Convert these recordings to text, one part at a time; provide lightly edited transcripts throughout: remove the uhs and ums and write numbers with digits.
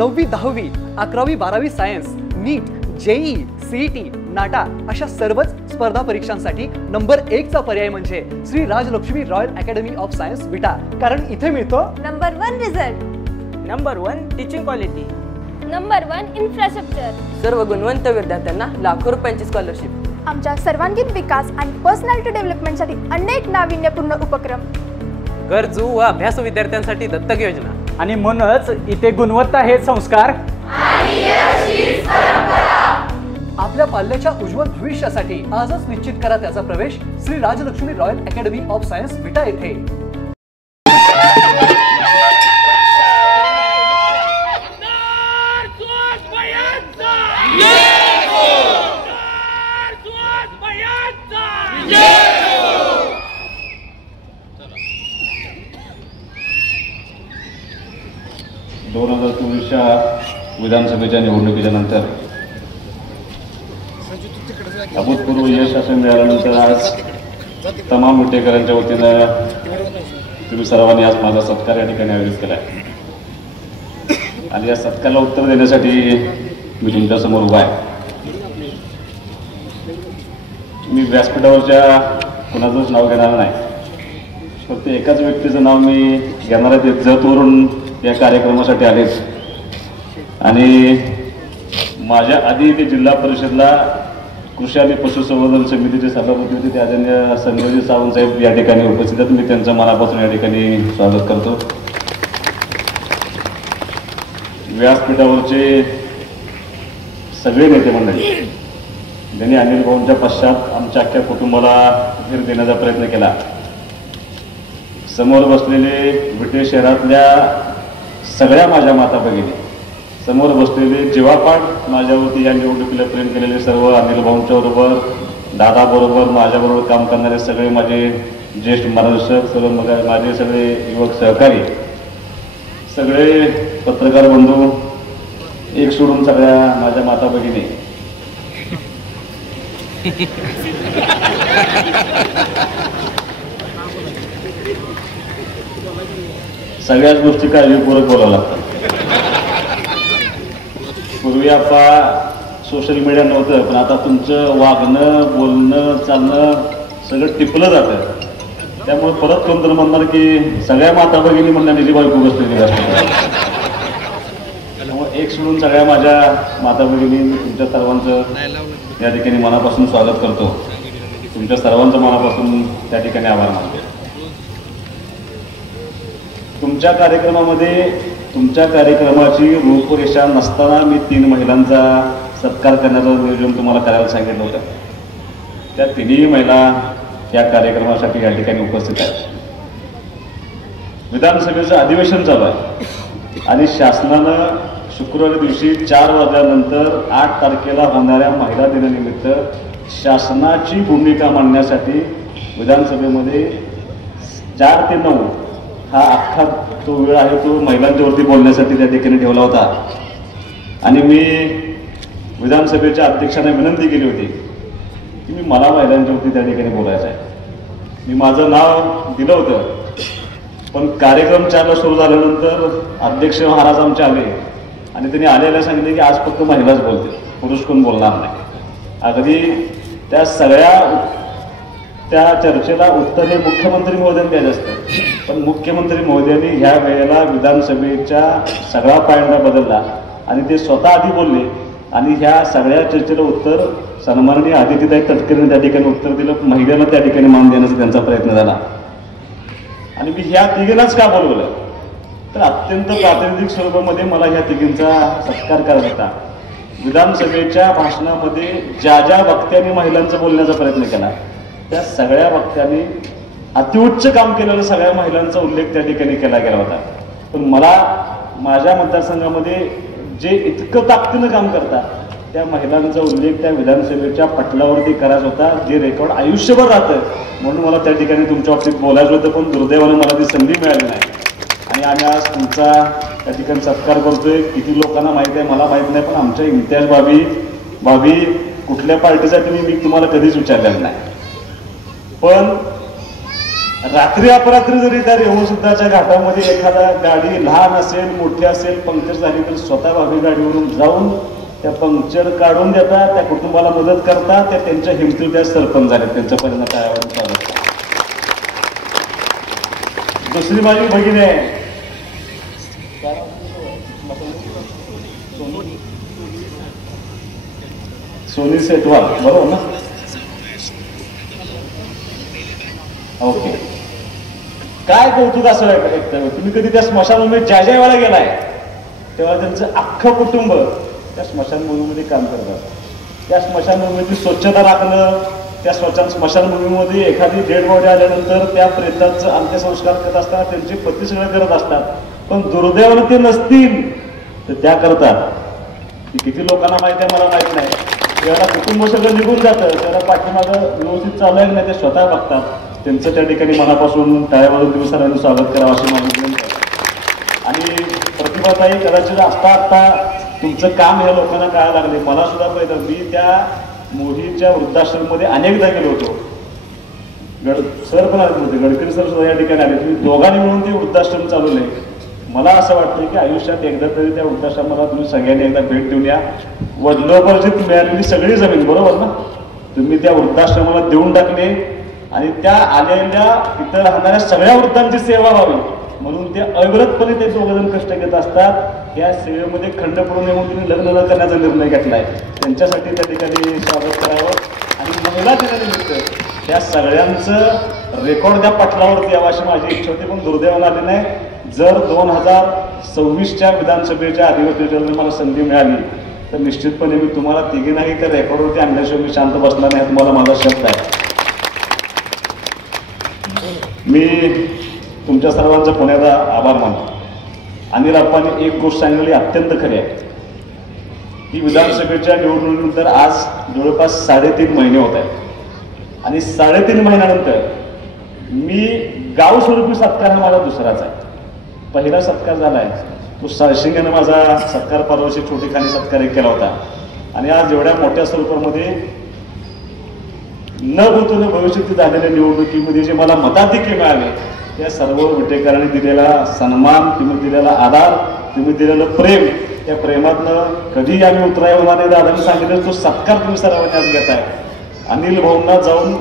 9वी 10वी 11वी 12वी science, NEET, JEE, CET, NATA अशा सर्वच स्पर्धा परीक्षांसाठी नंबर 1 चा पर्याय म्हणजे Shri Rajalakshmi Royal Academy of Science Vita. कारण इथे मिळतो number 1 result, number 1 teaching quality, number 1 infrastructure, सर्व गुणवंत विद्यार्थ्यांना लाखो रुपयांची स्कॉलरशिप, आमच्या सर्वांगीण विकास आणि पर्सनॅलिटी डेव्हलपमेंटसाठी अनेक नाविन्यपूर्ण उपक्रम, गरजू व अभ्यासू विद्यार्थ्यांसाठी दत्तक योजना. आणि म्हणूनच इथे गुणवत्ता हे संस्कार आपल्या पाल्याच्या उज्ज्वल भविष्यासाठी आजच निश्चित करा त्याचा प्रवेश Shri Rajalakshmi Royal Academy of Science Vita येथे. विधानसभेच्या निवडणुकीच्या नंतर अभूतपूर्व यश असं मिळाल्यानंतर आज तमाम विटेकरांच्या वतीनं तुम्ही सर्वांनी आज माझा सत्कार या ठिकाणी आयोजित केला आहे. आणि या सत्काराला उत्तर देण्यासाठी मी तुमच्यासमोर उभा आहे. मी व्यासपीठावरच्या कुणाचंच नाव घेणार नाही, फक्त एकाच व्यक्तीचं नाव मी घेणार आहे. ते जतवरून या कार्यक्रमासाठी आलेच आणि माझ्या आधी ते जिल्हा परिषदला कृषी आणि पशुसंवर्धन समितीचे सभापती होते, ते आदरणीय संजयजी सावंत साहेब या ठिकाणी उपस्थित आहेत. मी त्यांचं मनापासून या ठिकाणी स्वागत करतो. व्यासपीठावरचे सगळे नेते मंडळी ज्यांनी अनिल भाऊंच्या पश्चात आमच्या अख्ख्या कुटुंबाला धीर देण्याचा प्रयत्न केला. समोर बसलेले विटे शहरातल्या सगळ्या माझ्या माता भगिनी, समोर बसलेले जीवापाड माझ्यावरती या निवडणुकीला प्रेम केलेले सर्व अनिल भाऊंच्या बरोबर, दादाबरोबर, माझ्याबरोबर काम करणारे सगळे माझे ज्येष्ठ मार्गदर्शक, सर्व माझे सगळे युवक सहकारी, सगळे पत्रकार बंधू, एक सोडून सगळ्या माझ्या माता भगिनी, सगळ्याच गोष्टी काळजीपूर्वक बोलावं लागतात. पूर्वी आपा सोशल मीडिया नव्हतं, पण आता तुमचं वागणं, बोलणं, चालणं सगळं टिपलं जातं. त्यामुळे परत कोण तर म्हणणार की सगळ्या माता भगिनी म्हणण्याची बायको बसलेली असते. त्यामुळे एक सोडून सगळ्या माझ्या माता भगिनी, तुमच्या सर्वांचं या ठिकाणी मनापासून स्वागत करतो. तुमच्या सर्वांचं मनापासून त्या ठिकाणी आभार मानतो. तुमच्या कार्यक्रमामध्ये, तुमच्या कार्यक्रमाची रूपरेषा नसताना मी 3 महिलांचा सत्कार करण्याचं नियोजन तुम्हाला करायला सांगितलं होतं. त्या 3ही महिला या कार्यक्रमासाठी या ठिकाणी उपस्थित आहेत. विधानसभेचं अधिवेशन चालू आहे आणि शासनानं शुक्रवारी दिवशी 4 वाजल्यानंतर 8 तारखेला होणाऱ्या महिला दिनानिमित्त शासनाची भूमिका मांडण्यासाठी विधानसभेमध्ये 4 ते 9 हा अख्खा तो वेळ आहे, तो महिलांच्यावरती बोलण्यासाठी त्या ठिकाणी ठेवला होता. आणि मी विधानसभेच्या अध्यक्षांना विनंती केली होती की मला महिलांच्यावरती त्या ठिकाणी बोलायचं आहे. मी माझं नाव दिलं होतं, पण कार्यक्रम 4ला सुरू झाल्यानंतर अध्यक्ष महाराज आमचे आले आणि त्यांनी आलेल्या सांगितले की आज फक्त महिलाच बोलतील, पुरुष कोण बोलणार नाही. अगदी त्या सगळ्या त्या चर्चेला उत्तर हे मुख्यमंत्री महोदयांनी द्यायचं असतं, पण मुख्यमंत्री महोदयांनी ह्या वेळेला विधानसभेच्या सगळा पायंडा बदलला आणि ते स्वतः आधी बोलले आणि ह्या सगळ्या चर्चेला उत्तर सन्माननीय आदित्यताई तटकरेंनी त्या ठिकाणी उत्तर दिलं. महिलेला त्या ठिकाणी मान देण्याचा त्यांचा प्रयत्न झाला आणि मी ह्या तिघींनाच का बोलवलं तर अत्यंत प्रातिनिधिक स्वरूपामध्ये मला ह्या तिघींचा सत्कार करायचा होता. विधानसभेच्या भाषणामध्ये ज्या ज्या वक्त्यांनी महिलांचं बोलण्याचा प्रयत्न केला त्या सगळ्या वक्त्यांनी अतिउच्च काम केलेल्या सगळ्या महिलांचा उल्लेख त्या ठिकाणी केला गेला होता. पण मला माझ्या मतदारसंघामध्ये जे इतकं ताकदीनं काम करतात त्या महिलांचा उल्लेख त्या विधानसभेच्या पटलावरती करायचा होता, जे रेकॉर्ड आयुष्यभर राहतं. म्हणून मला त्या ठिकाणी तुमच्या बाबतीत बोलायचं होतं, पण दुर्दैवाने मला ती संधी मिळाली नाही. आणि आम्ही आज तुमचा त्या ठिकाणी सत्कार करतोय. किती लोकांना माहीत आहे मला माहीत नाही, पण आमच्या इम्तियाज भाभी कुठल्या पार्टीचा मी तुम्हाला कधीच विचारलेलं नाही. पण रात्री अपरात्री जरी त्या रेवणसिद्धाच्या घाटामध्ये एखादा गाडी लहान असेल मोठी असेल पंक्चर झाली तर स्वतः भावी गाडीवरून जाऊन त्या पंक्चर काढून देतात, त्या कुटुंबाला मदत करतात, त्या त्यांच्या हिमतीवर त्या सरपंच झाले, त्यांच्या परिणाम काय चालू. दुसरी माझी भगिनी आहे सोनी सेटवाल, बरोबर ना? ओके. काय कौतुक असं वाटतं, तुम्ही कधी त्या स्मशानभूमीत ज्या वेळेला गेलाय तेव्हा त्यांचं अख्खं कुटुंब त्या स्मशानभूमीमध्ये काम करतात. त्या स्मशानभूमीची स्वच्छता राखणं, त्या स्मशानभूमीमध्ये एखादी डेड बॉडी आल्यानंतर त्या प्रेताचं अंत्यसंस्कार करत असताना त्यांचे पती सगळं करत असतात. पण दुर्दैवानं ते नसतील तर त्या करतात. किती लोकांना माहिती आहे मला माहित नाही. त्याला कुटुंब सगळं निघून जातं, त्याला पाठीमागं व्यवस्थित चालू आहे नाही ते स्वतः बघतात. त्यांचं त्या ठिकाणी मनापासून टाळ्या वाजवून दिवसांनी स्वागत करावं अशी माहिती देऊन. आणि प्रतिभाताई, कदाचित आत्ता तुमचं काम या लोकांना कळायला लागले. मला सुद्धा पाहिजे, मी त्या मोहीच्या वृद्धाश्रममध्ये अनेकदा गेलो होतो. सर पण आले होते, गडकरी सर सुद्धा या ठिकाणी आले. तुम्ही दोघांनी मिळून ते वृद्धाश्रम चालवले. मला असं वाटतं की आयुष्यात एकदा तरी त्या वृद्धाश्रमाला तुम्ही सगळ्यांनी एकदा भेट देऊन या. वडिलोपार्जित मिळालेली सगळी जमीन, बरोबर ना, तुम्ही त्या वृद्धाश्रमाला देऊन टाकले आणि त्या आलेल्या इथं राहणाऱ्या सगळ्या वृद्धांची सेवा व्हावी म्हणून ते अविरतपणे ते दोघंजण कष्ट घेत असतात. या सेवेमध्ये खंड पडू नये म्हणून तुम्ही लग्न न करण्याचा निर्णय घेतलाय. त्यांच्यासाठी त्या ठिकाणी स्वागत करावं. आणि महिला दिनानिमित्त त्या सगळ्यांचं रेकॉर्ड त्या पटलावरती यावं अशी माझी इच्छा होती, पण दुर्दैवानं आली नाही. जर 2026च्या विधानसभेच्या अधिवेशनाची मला संधी मिळाली तर निश्चितपणे मी तुम्हाला तिघी नाही तर रेकॉर्डवरती आणल्याशिवाय मी शांत बसणार नाही, तुम्हाला माझा शब्द आहे. मी तुमच्या सर्वांचा पुण्याचा आभार मानतो. अनिल अप्पांनी एक गोष्ट सांगितली अत्यंत खरी आहे की विधानसभेच्या निवडणुकीनंतर आज जवळपास 3.5 महिने होत आहेत आणि 3.5 महिन्यानंतर मी गाव स्वरूपी सत्कार हा माझा दुसराच आहे. पहिला सत्कार झाला आहे तो शिंगेनं माझा सत्कार परवाशी छोटेखानी सत्कार केला होता. आणि आज एवढ्या मोठ्या स्वरूपामध्ये न गुंतवून भविष्यात झालेल्या निवडणुकीमध्ये जे मला मताधिक्य मिळाले त्या सर्व विटेकरांनी दिलेला सन्मान, तुम्ही दिलेला आधार, तुम्ही दिलेलं प्रेम, त्या प्रेमातनं कधी आम्ही उतराय होणार नाही. दादांनी सांगितलं तो सत्कार तुम्ही सर्वांनी आज घेताय. अनिल भाऊंना जाऊन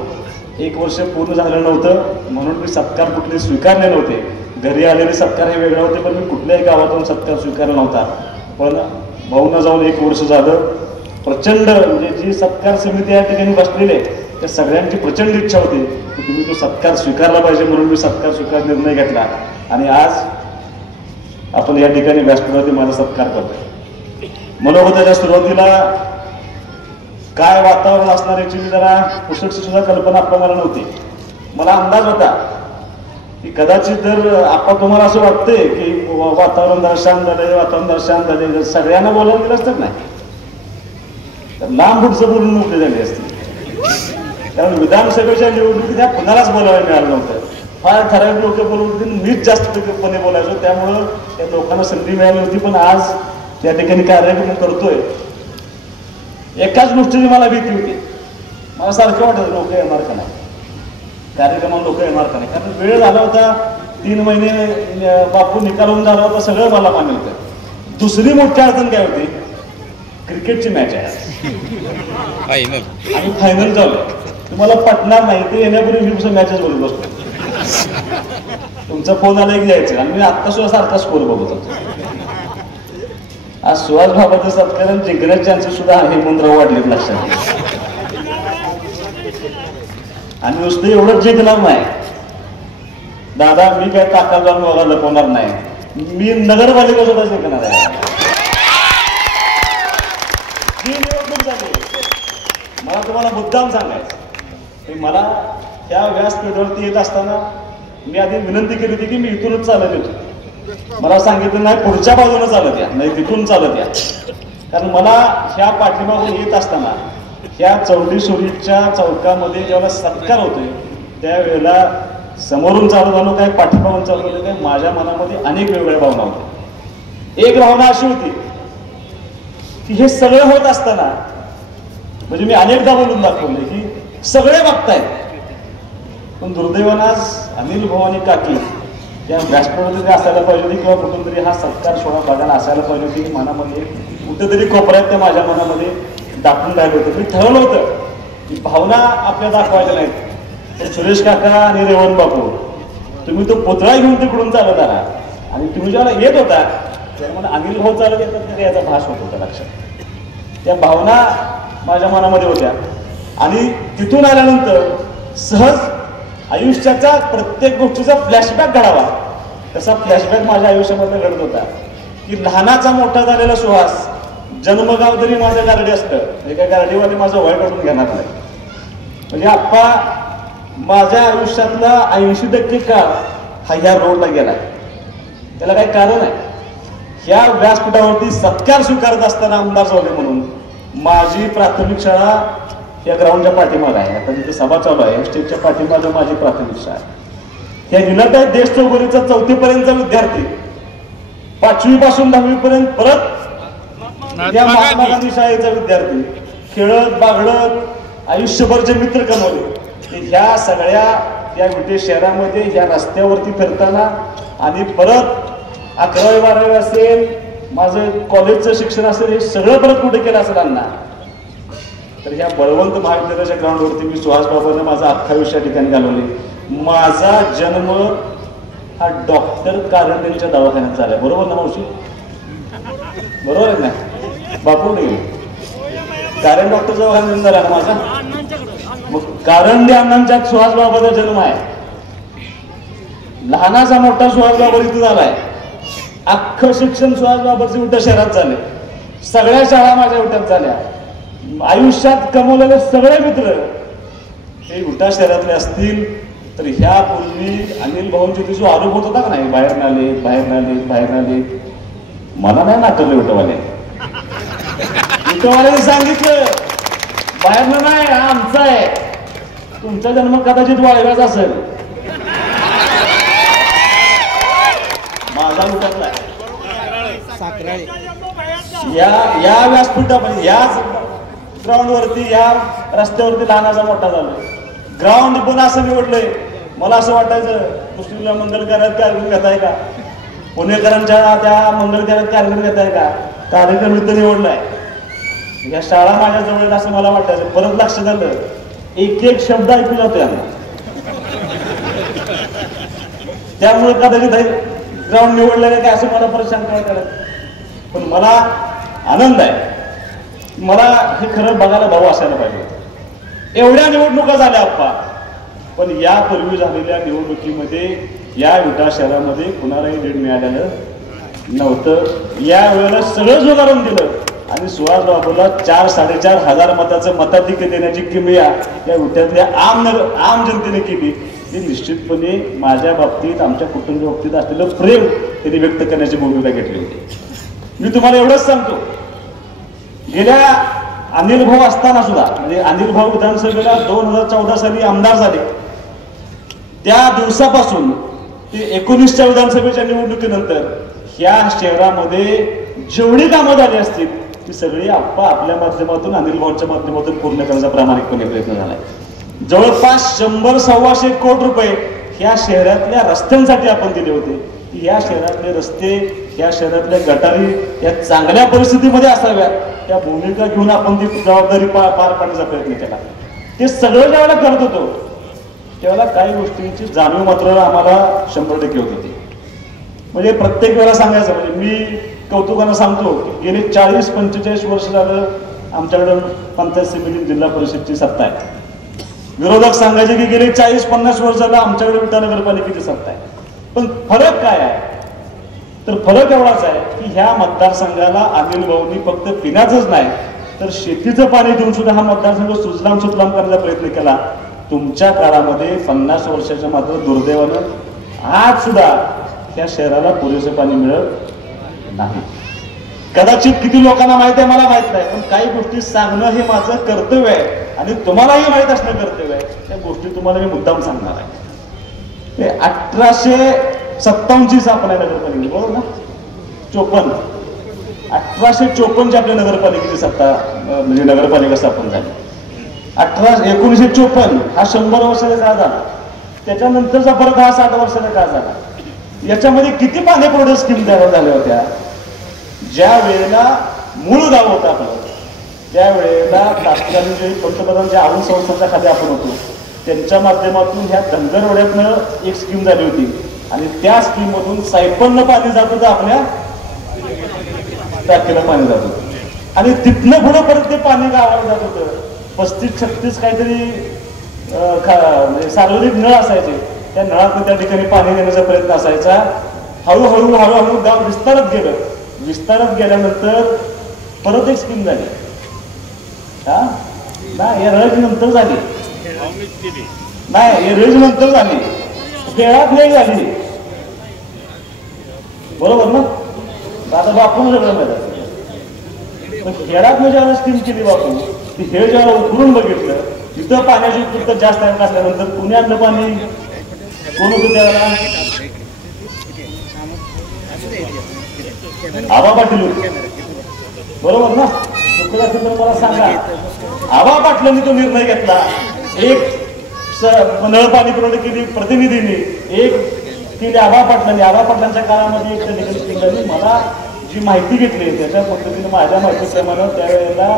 1 वर्ष पूर्ण झालं नव्हतं म्हणून मी सत्कार कुठले स्वीकारले नव्हते. घरी आलेले सत्कार हे वेगळे होते, पण मी कुठल्याही गावातून सत्कार स्वीकारला नव्हता. पण भाऊंना जाऊन 1 वर्ष झालं. प्रचंड म्हणजे जी सत्कार समिती या ठिकाणी बसलेली आहे त्या सगळ्यांची प्रचंड इच्छा होती की तुम्ही तो सत्कार स्वीकारला पाहिजे म्हणून मी सत्कार स्वीकार निर्णय घेतला. आणि आज आपण या ठिकाणी व्यासपीठावरती माझा सत्कार करतो. मनोगताच्या सुरुवातीला काय वातावरण असणार याची मी जरा पुस्तकची सुद्धा कल्पना आपल्याला नव्हती. मला अंदाज होता की कदाचित जर आपण तुम्हाला असं वाटतंय की वातावरण जरा शांत झालंय, वातावरण जरा शांत झालंय, सगळ्यांना बोलायला दिलं असतं नाही तर लांब पुढचं बोलून मोकळी झाली असती. कारण विधानसभेच्या निवडणुकीत त्या कुणालाच बोलायला मिळालं नव्हतं. फार ठराविक लोक बोलत मीच जास्तपणे बोलायचो, त्यामुळं त्या लोकांना संधी मिळाली होती. पण आज त्या ठिकाणी कार्यक्रम करतोय एकाच गोष्टीची मला भीती होती. मला सारखं वाटत लोक येणार का नाही, कार्यक्रमाला लोक येणार का नाही. कारण वेळ झाला होता, 3 महिने बापू निकालून झाला होता, सगळं मला मान्य होतं. दुसरी मोठी अडचण काय होती, क्रिकेटची मॅच आहे आणि फायनल चालू आहे. तुम्हाला पटणार नाही ते येण्यापूर्वी मी तुमचं मॅचच बोलत बसतो. तुमचा फोन आला की जायचं आणि मी आत्ता सुद्धा सारखा स्कोर बघत होतो. आज सुहास भाबाचं सत्कार जिंकण्याचे चान्सेस सुद्धा हेमंतराव वाढलेत लक्षात. आणि नुसतं एवढंच जिंकणार नाही दादा, मी काय ताकद जाऊन बघा लपवणार नाही, मी नगरपालिका सुद्धा जिंकणार आहे. ही निवडणूक झाली. मला तुम्हाला मुद्दाम सांगायचं की मला त्या व्यासपीठावरती येत असताना मी आधी विनंती केली होती की मी इथूनच चालत येतो. मला सांगितलं नाही पुढच्या बाजूने चालत या, नाही तिथून चालत या. कारण मला ह्या पाठीमागून येत असताना ह्या चौंडीसोरीच्या चौकामध्ये जेव्हा सत्कार होतोय त्यावेळेला समोरून चालत आलो काय पाठीमागून चालत होतो काय, माझ्या मनामध्ये अनेक वेगवेगळ्या भावना होत्या. एक भावना अशी होती की हे सगळं होत असताना, म्हणजे मी अनेकदा बोलून दाखवले की सगळे बघतायत पण दुर्दैवानं आज अनिल भाऊ आणि काकी त्या व्यासपीठावरती असायला पाहिजे होती किंवा कुठून तरी हा सत्कार सोहळा बघायला असायला पाहिजे होती. मनामध्ये कुठेतरी कोपऱ्यात त्या माझ्या मनामध्ये दाखवून राहिलं होतं. मी ठरवलं होतं की भावना आपल्या दाखवायच्या नाहीत. तर सुरेश काका आणि रेवण बापू तुम्ही तो पुतळा घेऊन तिकडून चालत आला आणि तुम्ही ज्याला येत होता त्याला मला अनिल भाऊ चालत येतात तरी याचा भास होत होता लक्षात. त्या भावना माझ्या मनामध्ये होत्या आणि तिथून आल्यानंतर सहज आयुष्याच्या प्रत्येक गोष्टीचा फ्लॅशबॅक घडावा तसा फ्लॅशबॅक माझ्या आयुष्यामध्ये घडत होता की लहानाचा मोठा झालेला सुहास जन्मगाव तरी माझं गारडी असतं एका गारडीवाले माझं वय काढून घेणार नाही. म्हणजे आप्पा माझ्या आयुष्यातला 80% काळ हा ह्या रोडला गेलाय. त्याला काही कारण आहे. ह्या व्यासपीठावरती सत्कार स्वीकारत असताना आमदार झाले म्हणून माझी प्राथमिक शाळा या ग्राउंडच्या पाठीमाग आहे. आता तिथे सभा चालू आहे स्टेजच्या पाठीमागं माझी प्राथमिक शाळा आहे. या युनायटेड देश चौघडीचा 4थी पर्यंतचा विद्यार्थी 5वी पासून 10वी पर्यंत परत या महात्मा गांधी शाळेचा विद्यार्थी खेळत बागडत आयुष्यभरचे मित्र कमवले. ह्या सगळ्या या विटे शहरामध्ये ह्या रस्त्यावरती फिरताना आणि परत 11वी 12वी असेल माझं कॉलेजचं शिक्षण असेल हे सगळं परत कुठे केलं असेल अण्णा तर ह्या बळवंत महाविद्यालयाच्या ग्राउंडवरती मी सुहास बाबांना माझा अख्खा आयुष्य या ठिकाणी घालवले. माझा जन्म हा डॉक्टर कारंडेंच्या दवाखान्यात झालाय. बरोबर ना मावशी? बरोबर आहे ना? बापू नाही कारण डॉक्टरचा दवाखान्यात झाला ना माझा. मग कारंडे अण्णांच्यात सुहास बाबाचा जन्म आहे. लहानाचा मोठा सुहास बाबा इथं झालाय. अख्खं शिक्षण सुहास बाबाचे उलट्या शहरात झाले. सगळ्या शाळा माझ्या उलट्यात झाल्या. आयुष्यात कमवलेले सगळे मित्र हे उलटा शहरातले असतील तर ह्या पूर्वी अनिल भाऊंची जो आरोप होत होता का नाही बाहेर नाले बाहेर नाले बाहेर नाले मला नाही नाटवले विटवाले. विटवाल्याने सांगितलं बाहेरनं नाही हा आमचा आहे. तुमचा जन्म कदाचित वाळव्याचा असेल माझा उठातला या व्यासपीठामध्ये याच ग्राउंड वरती या रस्त्यावरती लहानाचा मोठा झाला. ग्राउंड पण असं निवडलंय मला असं वाटायचं मुस्लिमला मंगल कार्यात कार्यक्रम घेताय का पुणेकरांच्या त्या मंगल कार्यात कार्यक्रम घेताय का कार्यक्रम इथं निवडलाय. या शाळा माझ्या जवळ असं मला वाटायचं. परत लक्ष झालं एक एक शब्द ऐकू जातोय त्यामुळे कदाचित ग्राउंड निवडलेलं काय असं मला परत शंका वाटलं. पण मला आनंद आहे. मला हे खरं बघायला भाऊ असायला पाहिजे. एवढ्या निवडणुका झाल्या आप्पा पण यापूर्वी झालेल्या निवडणुकीमध्ये या विटा शहरामध्ये कुणालाही लीड मिळालेलं नव्हतं. या वेळेला सगळं जोगारून दिलं आणि सुहास बाबूला 4-4.5 हजार मताचं मताधिक्य देण्याची किमया या विट्यातल्या आम जनतेने केली. ती निश्चितपणे माझ्या बाबतीत आमच्या कुटुंबी बाबतीत असलेलं प्रेम त्यांनी व्यक्त करण्याची भूमिका घेतली होती. मी तुम्हाला एवढंच सांगतो गेल्या अनिल भाऊ असताना सुद्धा म्हणजे अनिल भाऊ विधानसभेला 2014 साली आमदार झाले त्या दिवसापासून ते 19च्या विधानसभेच्या निवडणुकीनंतर ह्या शहरामध्ये जेवढी कामं झाली असतील ती सगळी आप्पा आपल्या माध्यमातून अनिल भाऊच्या माध्यमातून पूर्ण करण्याचा प्रामाणिकपणे प्रयत्न झालाय. जवळपास 100-125 कोटी रुपये ह्या शहरातल्या रस्त्यांसाठी आपण दिले होते. या शहरातले रस्ते या शहरातल्या गटारी या चांगल्या परिस्थितीमध्ये असाव्यात त्या भूमिका घेऊन आपण ती जबाबदारी पार पाडण्याचा प्रयत्न केला. ते सगळं ज्यावेळेला करत होतो त्यावेळेला काही गोष्टींची जाणीव मात्र आम्हाला 100% होत होती. म्हणजे प्रत्येक वेळेला सांगायचं म्हणजे मी कौतुकानं सांगतो की गेले 40-45 वर्ष झालं आमच्याकडं पंचायत समिती जिल्हा परिषदची सत्ता आहे. विरोधक सांगायचे की गेले 40-50 वर्ष झालं आमच्याकडे विटा नगरपालिकेची सत्ता आहे. पण फरक काय आहे तर फरक एवढाच आहे की ह्या मतदारसंघाला अनिल भाऊंनी फक्त पिण्याचंच नाही तर शेतीचं पाणी देऊन सुद्धा हा मतदारसंघ सुजलाम सुफलाम करण्याचा प्रयत्न केला. तुमच्या काळामध्ये 50 वर्षाच्या मात्र दुर्दैवानं आज सुद्धा ह्या शहराला पुरेसं पाणी मिळत नाही. कदाचित किती लोकांना माहिती आहे मला माहित नाही पण काही गोष्टी सांगणं हे माझं कर्तव्य आहे आणि तुम्हालाही माहित असणं कर्तव्य आहे. त्या गोष्टी तुम्हाला मी मुद्दाम सांगणार आहे. 1857ची स्थापना आहे नगरपालिकेची बरोबर ना 54 1854ची आपल्या नगरपालिकेची सत्ता म्हणजे नगरपालिका स्थापन झाली. 1954 हा 100 वर्षाचा काळ झाला. त्याच्यानंतरचा परत हा 60 वर्षाचा काळ झाला. याच्यामध्ये किती पाणी पुरवठा स्कीम तयार झाल्या होत्या. ज्या वेळेला मूळ गाव होतं आपलं, त्यावेळेला तात्कालीन जे पंतप्रधान जे आरोग्य संस्थांच्या खाली आपण होतो त्यांच्या माध्यमातून ह्या धनगरवाड्यातनं एक स्कीम झाली होती आणि त्या स्कीम मधून सायपलनं पाणी जात होतं, आपल्या टाकीला पाणी जात होतं आणि तिथनं पुढं परत ते पाणी गावाला जात होतं. 35-36 काहीतरी म्हणजे सार्वजनिक नळ असायचे. त्या नळातून त्या ठिकाणी पाणी देण्याचा प्रयत्न असायचा. हळूहळू गाव विस्तारत गेलं. विस्तारत गेल्यानंतर परत एक स्कीम झाली. हा नाही, एरळची नंतर झाली. नाही, एरळची नंतर झाली. खेळात नाही झाली. बरोबर ना. आता बापून सगळं माहिती. खेळात ज्यावेळेला स्कीम केली बापू, ती हे ज्यावेळेला उकरून बघितलं, तिथं पाण्याची उत्पत्ती जास्त आहे असल्यानंतर पुण्यातलं पाणी कोण होतं त्यावेळेला? आबा पाटील होते. बरोबर ना. चुकलं असेल तर मला सांगा. आबा पाटलांनी तो निर्णय घेतला. एक नळ पाणी पुरवठा केली प्रतिनिधींनी, एक केली आबा पाटलांनी. आबा पाटलांच्या काळामध्ये एक ठिकाणी स्कीम झाली. मला जी माहिती घेतली त्याच्या पद्धतीने माझ्या माहितीप्रमाणे त्यावेळेला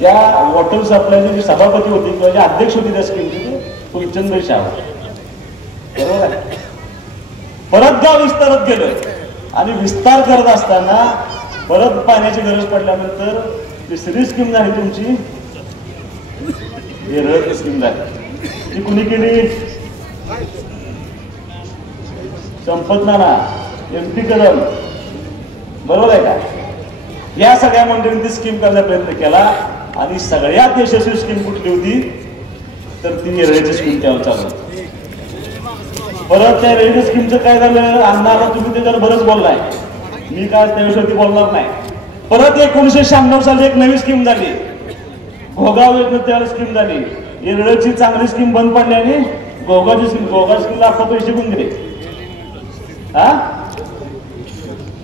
त्या वॉटर सप्लायचे जे सभापती होते किंवा जे अध्यक्ष होते त्या स्कीमचे फुलचंद शाह. बरोबर आहे. परत गाव विस्तारत गेलं आणि विस्तार करत असताना परत पाण्याची गरज पडल्यानंतर तिसरी स्कीम झाली तुमची एरळ स्कीम झाली. ती कुणी केली? संपत नाना, MP कदम. बरोबर आहे का. या सगळ्या मंडळींनी ती स्कीम करण्याचा प्रयत्न केला आणि सगळ्यात यशस्वी स्कीम कुठली होती तर ती रेल्वे स्कीम त्यावर चालू. परत त्या रेल्वे स्कीमचं काय झालं? अण्णाला तुम्ही त्याच्यावर बरंच बोललाय, मी काय त्याविषयी बोलणार नाही. परत 1996 साली एक नवी स्कीम झाली. घोगाव योजना त्यावेळेला स्कीम झाली. एरळची चांगली स्कीम बंद पडली आणि घोगाची स्कीमला आपण पैसे कोण दिले? हा,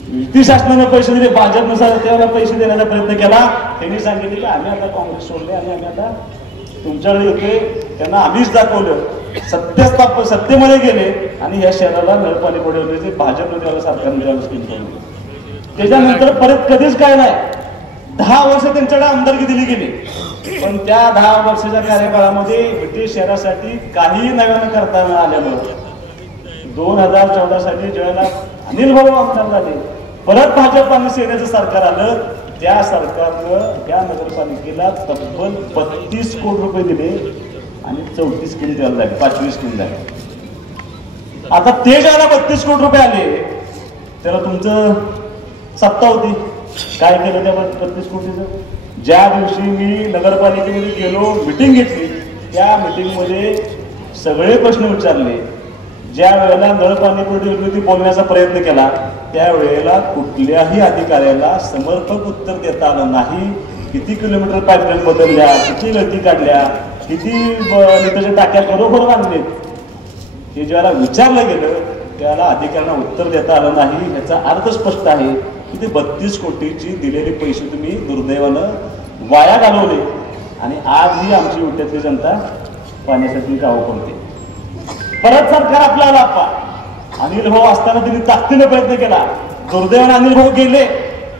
युती शासनाने पैसे दिले. भाजपनुसार त्यावेळेला पैसे देण्याचा प्रयत्न केला. त्यांनी सांगितले की आम्ही आता काँग्रेस सोडले आणि आम्ही आता तुमच्याकडे येतोय. त्यांना आम्हीच दाखवलं. सत्तेमध्ये गेले आणि या शहराला नळपाणी पुरवण्याचे भाजपने त्यावेळेला सरकारने त्यावेळेला स्कीम केली. त्याच्यानंतर परत कधीच काय नाही. 10 वर्ष त्यांच्याकडे आमदारकी दिली गेली. पण त्या 10 वर्षाच्या कार्यकाळामध्ये विटे शहरासाठी काही नव्यानं करता न आल्यामुळे 2014 साली ज्यावेळेला अनिल भाऊ आमदार झाले, परत भाजप आणि सेनेचं सरकार आलं. त्या सरकारनं त्या नगरपालिकेला तब्बल 32 कोटी रुपये दिले आणि 34 स्कीम द्यायला झाली, 5वी स्कीम झाली. आता ते ज्याला 32 कोटी रुपये आले त्याला तुमचं सत्ता होती. काय केलं त्या 32 कोटीचं? ज्या दिवशी मी नगरपालिकेमध्ये गेलो, मिटिंग घेतली, त्या मिटिंगमध्ये सगळे प्रश्न विचारले. ज्या वेळेला नळपाणी पुरवठा योजनेची बोलण्याचा प्रयत्न केला त्यावेळेला कुठल्याही अधिकाऱ्याला समर्पक उत्तर देता आलं नाही. किती किलोमीटर पाईपलाईन बदलल्या, किती गळती काढल्या, किती लिटरच्या टाक्या खरोखर बांधले, हे ज्याला विचारलं गेलं त्याला अधिकाऱ्यांना उत्तर देता आलं नाही. याचा अर्थ स्पष्ट आहे की ते 32 कोटीची दिलेले पैसे तुम्ही दुर्दैवानं वाया घालवले आणि आजही आमची विट्यातली जनता पाण्यासाठी गाव पडते. परत सरकार आपल्याला अनिल भाऊ असताना त्यांनी ताकदीने प्रयत्न केला. दुर्दैवाने अनिल भाऊ गेले,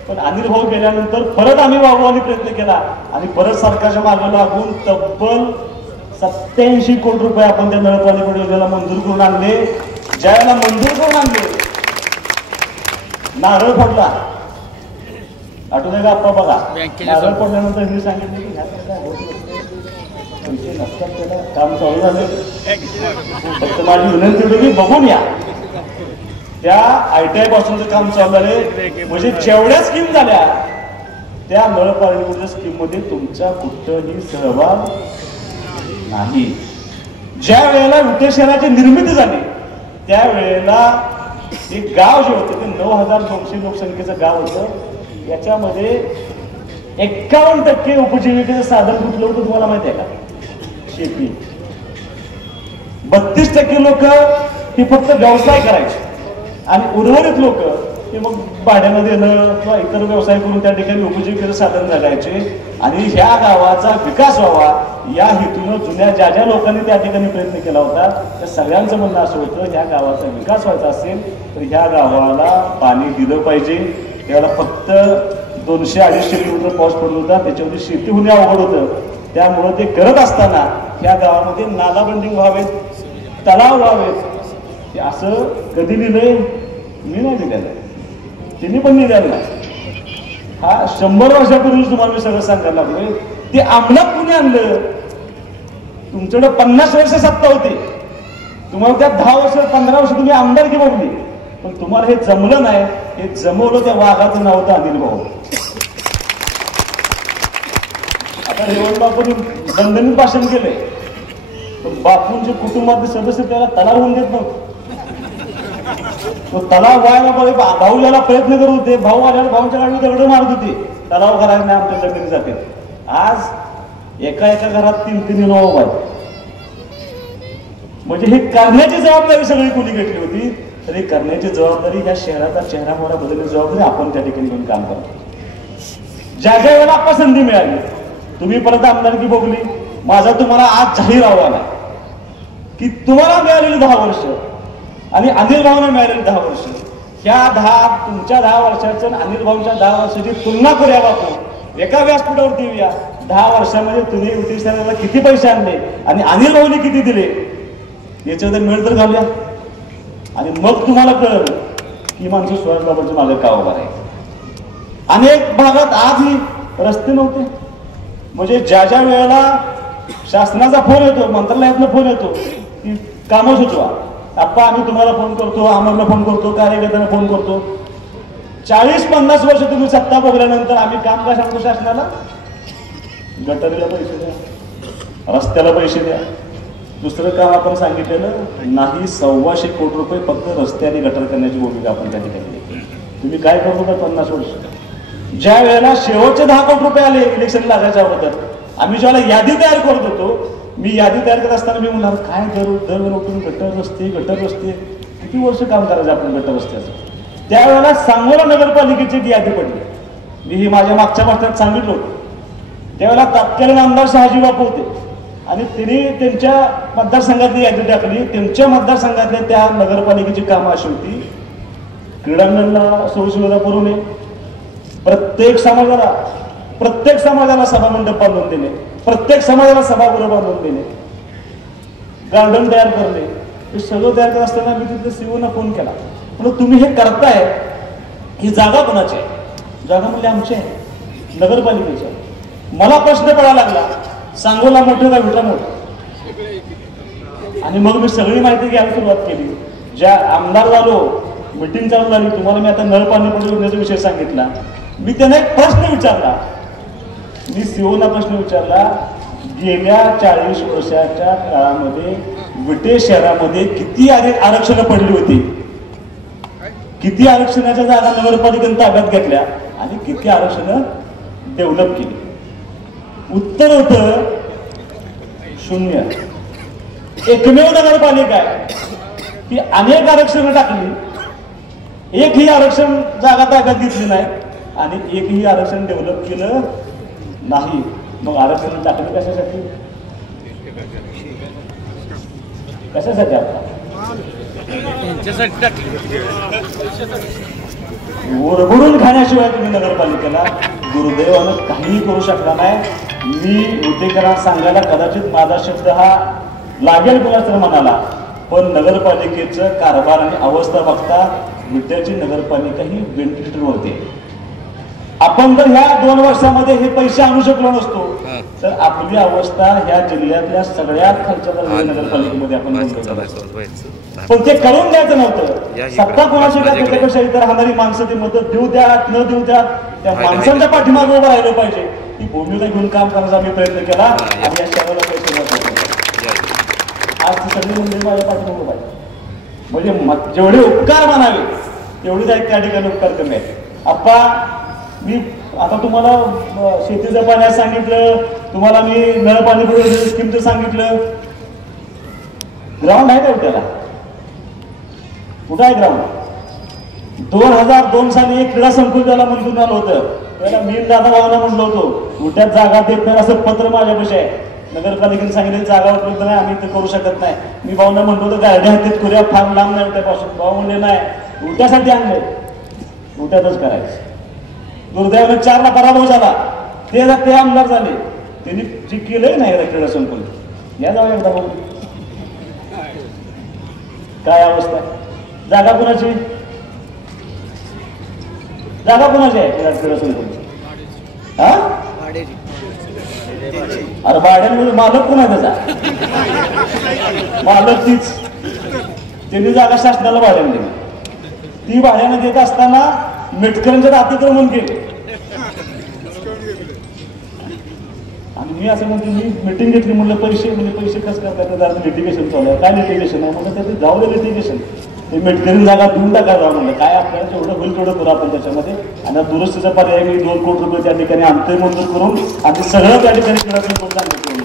पण अनिल भाऊ गेल्यानंतर परत आम्ही वाढवण्याचा प्रयत्न केला आणि परत सरकारच्या मागे लागून तब्बल 87 कोटी रुपये आपण त्या नळपाणी पुरवठा योजनेला मंजूर करून आणले. ज्यावेळेला मंजूर करून आणले नारळ पडला, आठवतंय का आप्पा? बघा, नारळ पडल्यानंतर मी सांगितलं की पैसे नसतात, त्याला काम चालू झाले. फक्त माझी विनंती होती की बघून या. त्या ITI पासूनचं काम चालू झाले. म्हणजे जेवढ्या स्कीम झाल्या त्या नळपाणी स्कीम मध्ये तुमचा कुठंही सहभाग नाही. ज्या वेळेला विटे शहराची निर्मिती झाली त्यावेळेला एक गाव जे होतं ते 9200 लोकसंख्येचं गाव होतं. याच्यामध्ये 51% उपजीविकेचं साधन कुठलं होतं तुम्हाला माहिती आहे का? शेती. 32% लोक हे फक्त व्यवसाय करायचे आणि उर्वरित लोक हे मग भाड्यानं देणं किंवा इतर व्यवसाय करून त्या ठिकाणी उपजीविकेचं साधन जगायचे. आणि ह्या गावाचा विकास व्हावा या हेतून जुन्या ज्या ज्या लोकांनी त्या ठिकाणी प्रयत्न केला होता त्या सगळ्यांचं म्हणणं असं होतं ह्या गावाचा विकास व्हायचा असेल तर ह्या गावाला पाणी दिलं पाहिजे. त्याला फक्त 200-250 किलोमीटर पाऊस पडला होता, त्याच्यावरती शेती होणे अवघड होतं. त्यामुळं ते करत असताना ह्या गावामध्ये नाला बंडिंग व्हावेत, तलाव व्हावेत. ते असं कधी लिहिलंय? मी नाही लिहिलेलं, त्यांनी पण लिहिलेलं नाही. हा 100 वर्षापूर्वीच तुम्हाला मी सगळं सांगायला लागलोय. ते अंमलात कुणी आणलं? तुमच्याकडे 50 वर्ष सत्ता होती, तुम्हाला त्या 10 वर्ष 15 वर्ष तुम्ही आमदारकी बघली, पण तुम्हाला हे जमलं नाही. हे जमवलं त्या वाघाचं नाव होतं अनिल भाऊ. आता रेवण बापूंनी दणदणीत भाषण केलंय, पण बापूंचे कुटुंबातले सदस्य त्याला तलाव होऊन देत नव्हते. तो तलाव व्हायला भाऊ याला प्रयत्न करत होते, भाऊ आल्यावर भाऊच्या गाडीवर दगड मारत होते, तलाव करायला नाही आमच्या जमिनी जाते. आज एका एका घरात 3-3 नोव आहेत. म्हणजे हे करण्याची जबाबदारी सगळी कोणी घेतली होती, तर हे करण्याची जबाबदारी या शहराचा चेहरा मोहरा बदलण्याची जबाबदारी आपण त्या ठिकाणी घेऊन काम करतो. ज्या ज्या वेळेला आपण संधी मिळाली, तुम्ही परत आमदारकी बघली. माझा तुम्हाला आज जाहीर आव्हान आहे की तुम्हाला मिळालेली 10 वर्ष आणि अनिल भाऊंना मिळालेली 10 वर्ष, तुमच्या 10 वर्षाचं अनिल भाऊंच्या 10 वर्षाची तुलना करूया बापू. एका व्यासपीठावरती येऊया. 10 वर्षामध्ये तुम्ही युती सरकारला किती पैसे आणले आणि अनिल भाऊने किती दिले याच्यावर मिळ तर घालूया. आणि मग तुम्हाला कळलं की माणसं सुहास बाबांच्या मागे का उभा आहे. अनेक भागात आजही रस्ते नव्हते. म्हणजे ज्या ज्या वेळेला शासनाचा फोन येतो, मंत्रालयातला फोन येतो की कामं सुचवा, आप्पा आम्ही तुम्हाला फोन करतो, आम्हाला फोन करतो, कार्यकर्त्यांना फोन करतो. 40-50 वर्ष तुम्ही सत्ता बघल्यानंतर आम्ही काम काय सांगतो शासनाला? गटारीला पैसे द्या, रस्त्याला पैसे द्या. दुसरं काम आपण सांगितलेलं नाही. 125 कोटी रुपये फक्त रस्ते आणि गटर करण्याची भूमिका आपण त्या ठिकाणी घेतली. तुम्ही काय करतो का 50 वर्ष? ज्या वेळेला शेवटचे 10 कोटी रुपये आले इलेक्शन लागायच्या अगोदर, आम्ही ज्यावेळेला यादी तयार करत होतो, मी यादी तयार करत असताना मी म्हणाल काय दर उठून गटर रस्ते किती वर्ष काम करायचं आपण गटर रस्त्याचं. त्यावेळेला सांगोला नगरपालिकेची यादी पडली. मी ही माझ्या मागच्या भाषणात सांगितलं होतं. त्यावेळेला तत्कालीन आमदार शहाजी बापू होते आणि त्यांनी त्यांच्या मतदारसंघातली यादी टाकली. त्यांच्या मतदारसंघातल्या त्या नगरपालिकेची कामं अशी होती, क्रीडांगणला सोयीसुविधा पुरवणे, प्रत्येक समाजाला सभामंडप बांधून देणे, प्रत्येक समाजाला सभागृह बांधून देणे, गार्डन तयार करणे. हे सगळं तयार करत असताना मी तिथे सीओना फोन केला. म्हणून तुम्ही हे करताय, ही जागा कोणाची आहे? जागा म्हणजे आमची आहे, नगरपालिकेची आहे. मला प्रश्न पडायला लागला, सांगोला मोठं का विटा मोठं? आणि मग मी सगळी माहिती घ्यायला सुरुवात केली. ज्या आमदार झालो, मिटिंग चालू झाली, तुम्हाला मी आता नळ पाणी पुढे योजनेचा विषय सांगितला. मी त्यांना एक प्रश्न विचारला, मी सीओना प्रश्न विचारला, गेल्या 40 वर्षाच्या काळामध्ये विटे शहरामध्ये किती आरक्षणं पडली होती, किती आरक्षणाच्या जागा नगरपालिकेने ताब्यात घेतल्या आणि किती आरक्षणं डेव्हलप केली? उत्तर होतं 0. एकमेव नगरपालिका आहे की अनेक आरक्षणं टाकली, एकही आरक्षण जागा ताब्यात घेतली नाही आणि एकही आरक्षण डेव्हलप केलं नाही. मग आरक्षण टाकलं कशासाठी? ओरबडून खाण्याशिवाय तुम्ही नगरपालिकेला दुर्दैवानं काहीही करू शकला नाही. मी विटेकरांना सांगायला कदाचित माझा शब्द हा लागेल कुणाच तर म्हणाला, पण नगरपालिकेचं कारभार आणि अवस्था बघता विट्याची नगरपालिका ही व्हेंटिलेटरवरती आहे. आपण जर ह्या 2 वर्षामध्ये हे पैसे आणू शकलो नसतो तर आपली अवस्था ह्या जिल्ह्यातल्या सगळ्यात खालच्या नगरपालिकेमध्ये आपण पण ते करून द्यायचं नव्हतं. सत्ता कोणाशी द्या, त्याच्यापेक्षा इतर राहणारी माणसं ती मदत देऊ द्या न देऊ द्या, त्या माणसांच्या पाठीमागे उभं राहिलं पाहिजे. ती भूमिका घेऊन काम करण्याचा आम्ही प्रयत्न केला आणि या शहराला पैसे आज ती सगळी मंडळी माझ्या पाठीमागे पाहिजे. म्हणजे जेवढे उपकार मानावे तेवढेच आहेत त्या ठिकाणी उपकार कमी आहेत. आप्पा मी आता तुम्हाला शेतीचं पाण्यात सांगितलं, तुम्हाला मी नळ पाणी पुरवठा स्कीमचं सांगितलं. ग्राउंड आहे का त्याला? कुठं आहे ग्राउंड? 2002 साली एक क्रीडा संकुल त्याला मंजूर झालं होतं. त्याला मी दादा भावना म्हणलो होतो मोठ्यात जागा देत नाही असं पत्र माझ्यापाशी आहे. नगरपालिकेने सांगितलं जागा उपलब्ध नाही, आम्ही ते करू शकत नाही. मी भावना म्हणतो होतो गाड्या हातीत करूया, फार लांब नाही उठ्यापासून. भाऊ म्हणले नाही, उठ्यासाठी आणले, उठ्यातच करायचं. दुर्दैवाने 4ला पराभव झाला, ते आमदार झाले. त्यांनी जे केलंय नाही क्रीडा संकुल या जाऊ एकदा बघू काय अवस्था आहे. जागा कोणाची, जागा कोणाची आहे क्रीडा संकुल? हा अरे भाड्याने मालक कोण आहे त्याचा? मालक तीच. त्यांनी जागा शासनाला भाड्याने दिली. ती भाड्याने देत असताना मेटकरांच्यात अतिक्रमण केले. आणि मी असं म्हणतो, मी मिटिंग घेतली म्हणलं पैसे कसं करतात, लिटिगेशन चालू आहे. काय लिटिगेशन आहे म्हणलं, त्याचं जाऊ दे लिटिगेशन. ते मेटकरी जागा देऊन टाकायला म्हणलं, काय आपल्याला जेवढं होईल तेवढं करू आपण त्याच्यामध्ये. आणि दुरुस्तीचा पर्याय मी 2 कोटी रुपये त्या ठिकाणी आणतोय मंजूर करून आणि सगळं त्या ठिकाणी क्रीडा संकुल सांगितलं.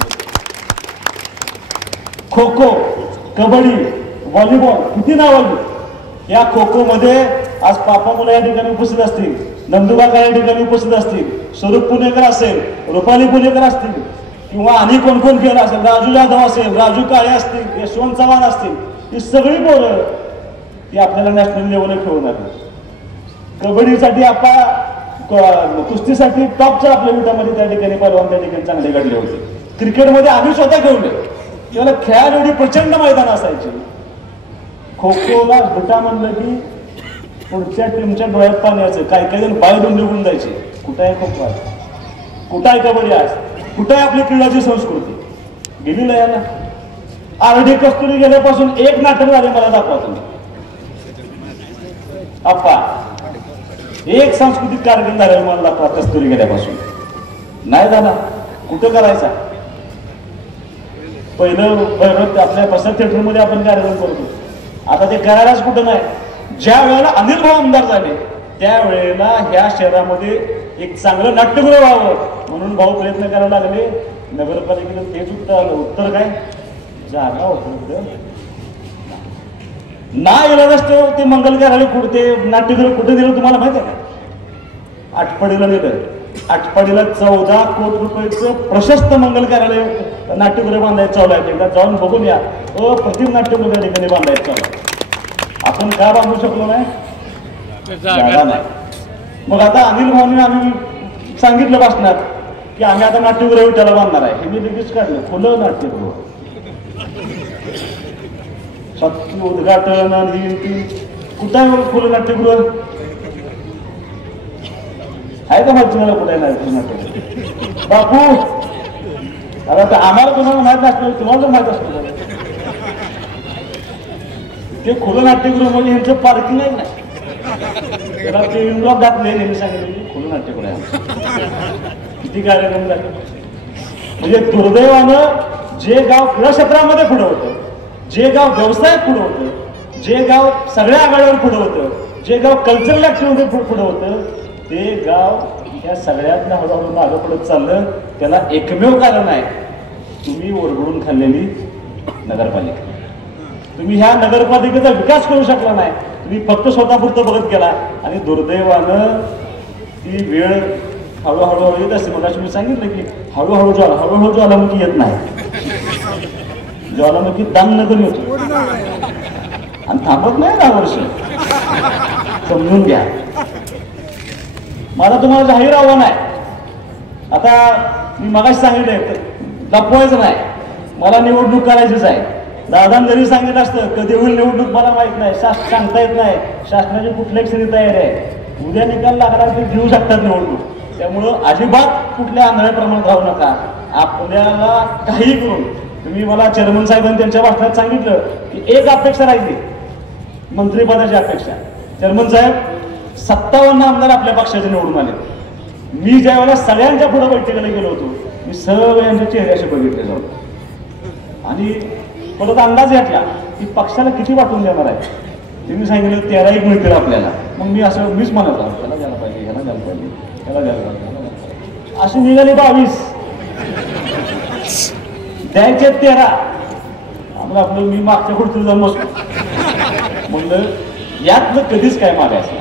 खो खो, कबड्डी, व्हॉलीबॉल, किती नाव आली या खो खो मध्ये. आज पापा मुलं या ठिकाणी उपस्थित असतील, नंदुबाग या ठिकाणी उपस्थित असतील, स्वरूप पुणेकर असेल, रुपाली पुणेकर असतील, किंवा आणि कोण कोण खेळ असेल, राजू जाधव असेल, राजू काळे असतील, यशवंत चव्हाण असतील, ही सगळी पोरं ती आपल्याला नॅशनल लेवलला खेळवणार. कबड्डीसाठी आपण कुस्तीसाठी टॉपच्या आपल्या विटामध्ये त्या ठिकाणी परवान त्या ठिकाणी चांगले घडले होते. क्रिकेटमध्ये आम्ही स्वतः खेळले, त्याला खेळायला एवढी प्रचंड मैदान असायची. खो खोला विटा म्हणलं की पुढच्या टीमच्या डोळ्यात पाणी यायचं. काही काही जण बाहेरून निघून जायचे. कुठं आहे खो खो, कुठं आहे कबड्डी, आज कुठं आहे आपली क्रीडाची संस्कृती गेली लयाला. आरडी कस्तुरी गेल्यापासून एक नाटक झाले मला दाखवा तुम्ही आप्पा. एक सांस्कृतिक कार्यक्रम झाला मला दाखवा कस्तुरी गेल्यापासून. नाही झाला, कुठं करायचा. पहिलं आपल्या प्रसाद थिएटरमध्ये आपण कार्यक्रम करतो, आता ते करायलाच कुठं नाही. ज्या वेळेला अनिल भाऊ आमदार झाले त्यावेळेला ह्या शहरामध्ये एक चांगलं नाट्यगृह व्हावं म्हणून भाऊ प्रयत्न करायला लागले. नगरपालिकेनं तेच उत्तर आलं. उत्तर काय, जागा उपलब्ध नाही. गेला नसतो ते मंगल कार्यालय कुठे, नाट्यगृह कुठे दिलं तुम्हाला माहिती आहे का? आटपाडीला नेलं. आटपाडीला 14 कोटी रुपयाचं प्रशस्त मंगल कार्यालय नाट्यगृह बांधायचं चालू आहे. एकदा जाऊन बघून या. अप्रतिम नाट्यगृह त्या ठिकाणी बांधायचं चालू आहे. आपण का बांधू शकलो नाही, जागा नाही. मग आता अनिल भाऊने आम्ही सांगितलं भाषणात की आम्ही आता नाट्यगृह विटाला बांधणार आहे. हे मी लगेच काढलं, खुलं नाट्यगृह. उद्घाटन आणि कुठं आहे खुलं नाट्यगृह आहे का माहिती तुम्हाला? कुठे नाही नाट्यगृह बापू. आता आम्हाला कोणाला माहित नसतं, तुम्हाला जर माहित असतं ते खुलं नाट्यगृह म्हणजे ह्यांचं पार्किंग आहे नाही. त्याला ते इंडॉक घातले, नेहमी सांगितलं खुलं नाट्यगृह आहे. किती कार्यक्रम झाले. म्हणजे दुर्दैवानं जे गाव क्रीडा क्षेत्रामध्ये पुढं होतं, जे गाव व्यवसायात पुढं होतं, जे गाव सगळ्या आघाडीवर पुढं होतं, जे गाव कल्चरल ऍक्टिव्हिटी पुढं होतं, ते गाव ह्या सगळ्यातनं हळूहळू मागं पडत चाललं. त्याला एकमेव कारण आहे, तुम्ही ओरडून खाल्लेली नगरपालिका. तुम्ही ह्या नगरपालिकेचा विकास करू शकला नाही. तुम्ही फक्त स्वतःपुरतं बघत गेला आणि दुर्दैवानं ती वेळ हळूहळू येत असते. मग मी सांगितलं की हळूहळू ज्वालामुखी येत नाही, ज्वालामुखी दान नगर येतो आणि थांबत नाही 10 वर्ष. समजून घ्या. मला तुम्हाला जाहीर आव्हान आहे. आता मी मगाशी सांगितलंय लपवायचं नाही, मला निवडणूक करायचीच आहे. दादांनी जरी सांगितलं असतं कधी होईल निवडणूक मला माहित नाही, सांगता येत नाही. शासनाची कुठल्याही क्षणी तयारी आहे. उद्या निकाल लागला ते घेऊ शकतात निवडणूक. त्यामुळं अजिबात कुठल्या आंधळ्याप्रमाणे राहू नका. आपल्याला काही करून तुम्ही मला चेअरमन साहेबांनी त्यांच्या भाषणात सांगितलं की एक अपेक्षा राहिली, मंत्रिपदाची अपेक्षा. चेअरमन साहेब 57 आमदार आपल्या पक्षाचे निवडून आले. मी ज्या वेळेला सगळ्यांच्या पुढे बैठकीला गेलो होतो, मी सगळ्यांच्या चेहऱ्याशी बघितले जाऊन आणि परत अंदाज घेतला की पक्षाला किती वाटून देणार आहे. त्यांनी सांगितलं 13 मिळतील आपल्याला. मग मी असं मीच म्हणत आहोत त्याला द्यायला पाहिजे, ह्याला द्यायला पाहिजे, ह्याला द्यायला पाहिजे. अशी निघाली 22, द्यायचे 13. आपलं मी मागच्या पुढचं जाऊन बसतो म्हणलं यातलं कधीच काय मागायचं.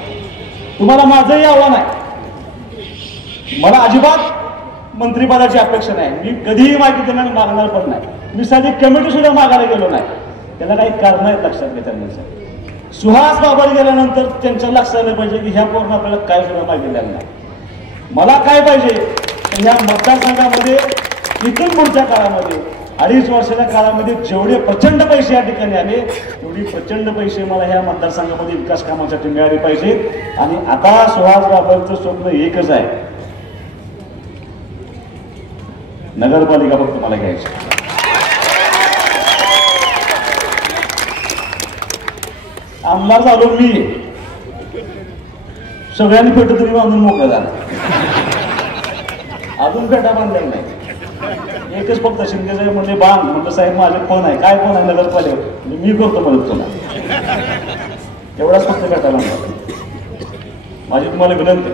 तुम्हाला माझंही आव्हान आहे, मला अजिबात मंत्रिपदाची अपेक्षा नाही. मी कधीही माहिती त्यांना मागणार पण नाही. मी साधी कमिटी सुद्धा मागायला गेलो नाही. त्याला काही कारण आहेत लक्षात घेतल्यानंतर. सुहास बाबर गेल्यानंतर त्यांच्या लक्षात आलं पाहिजे की ह्या पोरानं आपल्याला काय सुद्धा मागितलेलं नाही. मला काय पाहिजे तर ह्या मतदारसंघामध्ये इथून पुढच्या काळामध्ये 2.5 वर्षाच्या काळामध्ये जेवढे प्रचंड पैसे या ठिकाणी आले तेवढी प्रचंड पैसे मला ह्या मतदारसंघामध्ये विकास कामासाठी मिळाले पाहिजे. आणि आता सुहास बाबरचं स्वप्न एकच आहे, नगरपालिका फक्त मला घ्यायची. आमदार झालो मी, सगळ्यांनी फेट तरी बांधून मोकळं झालं. अजून फेटा बांधलेला नाही. एकच फक्त शिंदे साहेब म्हणजे बांध म्हटलं साहेब माझे फोन आहे. काय फोन आहे नगरपालिका मी करतो मदत तुला. एवढाच फक्त फेटा बांधला. माझी तुम्हाला विनंती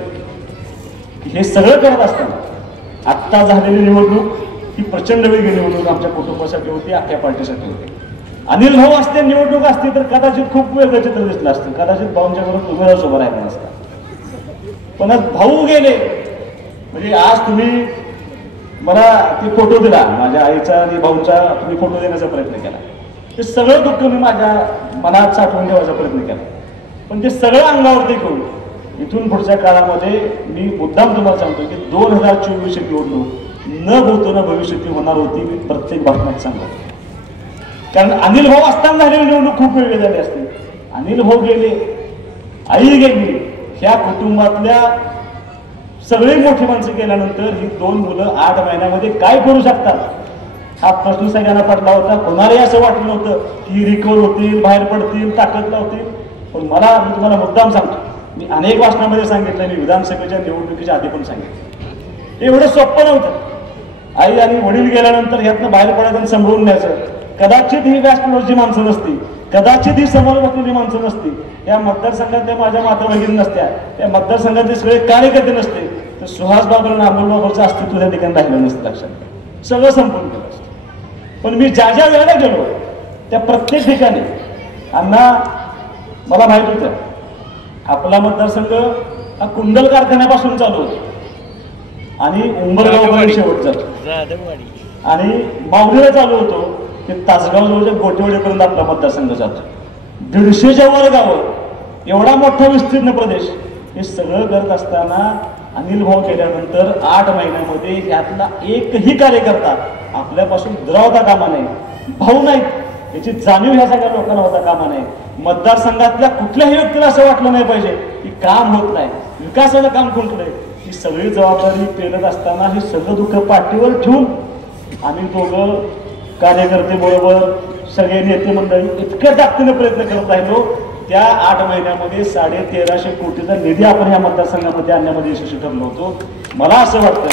की हे सगळं करत असताना आत्ता झालेली निवडणूक ही प्रचंड वेगळी निवडणूक आमच्या कुटुंबासाठी होती, अख्ख्या पार्टीसाठी होती. अनिल भाऊ असते निवडणूक असती तर कदाचित खूप वेगळं चित्र दिसलं असतं. कदाचित भाऊंच्या बरोबर उमेदवार उभा राहिला नसता. पण आज भाऊ गेले म्हणजे आज तुम्ही मला ते फोटो दिला माझ्या आईचा आणि भाऊंचा, तुम्ही फोटो देण्याचा प्रयत्न केला. ते सगळं दुःख मी माझ्या मनात साठवून ठेवायचा प्रयत्न केला. पण ते सगळं अंगावरती घेऊन इथून पुढच्या काळामध्ये मी मुद्दाम तुम्हाला सांगतो की 2024 निवडणूक न बोलतो भविष्यात होणार होती. मी प्रत्येक भाषणात सांगतो. कारण अनिल भाऊ असताना झालेली निवडणूक खूप वेगळी झाली असते. अनिल भाऊ गेले, आई गेली, ह्या कुटुंबातल्या सगळी मोठी माणसं गेल्यानंतर ही 2 मुलं 8 महिन्यामध्ये काय करू शकतात हा प्रश्न सगळ्यांना पडला होता. कोणालाही असं वाटलं नव्हतं की रिकव्हर होतील, बाहेर पडतील, ताकद लावतील. पण मी तुम्हाला मुद्दाम सांगतो, मी अनेक भाषणामध्ये सांगितलं, मी विधानसभेच्या निवडणुकीच्या आधी पण सांगितलं, एवढं सोपं नव्हतं. आई आणि वडील गेल्यानंतर ह्यातनं बाहेर पडायचं आणि सांभाळून न्यायचं. कदाचित ही व्यासपीठावरची माणसं नसती, कदाचित ही समोर बसलेली माणसं नसती, या मतदारसंघातल्या माझ्या माताभगिनी नसत्या, या मतदारसंघातले सगळे कार्यकर्ते नसते, तर सुहास बाबर आणि अमोल बाबरचं अस्तित्व त्या ठिकाणी राहिलं नसतं. लक्षात सगळं संपून गेलं असतं. पण मी ज्या ज्या वेळेला गेलो त्या प्रत्येक ठिकाणी अण्णा मला माहित होतं आपला मतदारसंघ हा कुंडल कारखान्यापासून चालू होतो आणि उंबरगावपर्यंत शेवट जातो आणि मावळीला चालू होतो ते तासगाव जवळच्या गोटेवाडीपर्यंत आपला मतदारसंघ जातो. 150च्या वर गावं, एवढा मोठा विस्तीर्ण प्रदेश. हे सगळं करत असताना अनिल भाऊ केल्यानंतर 8 महिन्यामध्ये यातला एकही कार्यकर्ता आपल्यापासून दुरावता कामा नाही. भाऊ नाहीत याची जाणीव ह्या सगळ्या लोकांना होता कामा नाही. मतदारसंघातल्या कुठल्याही व्यक्तीला असं वाटलं नाही पाहिजे की काम होत नाही, विकासाचं काम खुंटलंय. ही सगळी जबाबदारी पेलत असताना हे सगळं दुःख पाठीवर ठेवून आम्ही दोघं कार्यकर्ते बरोबर सगळे नेते मंडळी इतक्या ताकदीने प्रयत्न करत राहिलो. त्या 8 महिन्यामध्ये 1350 कोटीचा निधी आपण या मतदारसंघामध्ये आणण्यामध्ये यशस्वी ठरलो होतो. मला असं वाटतं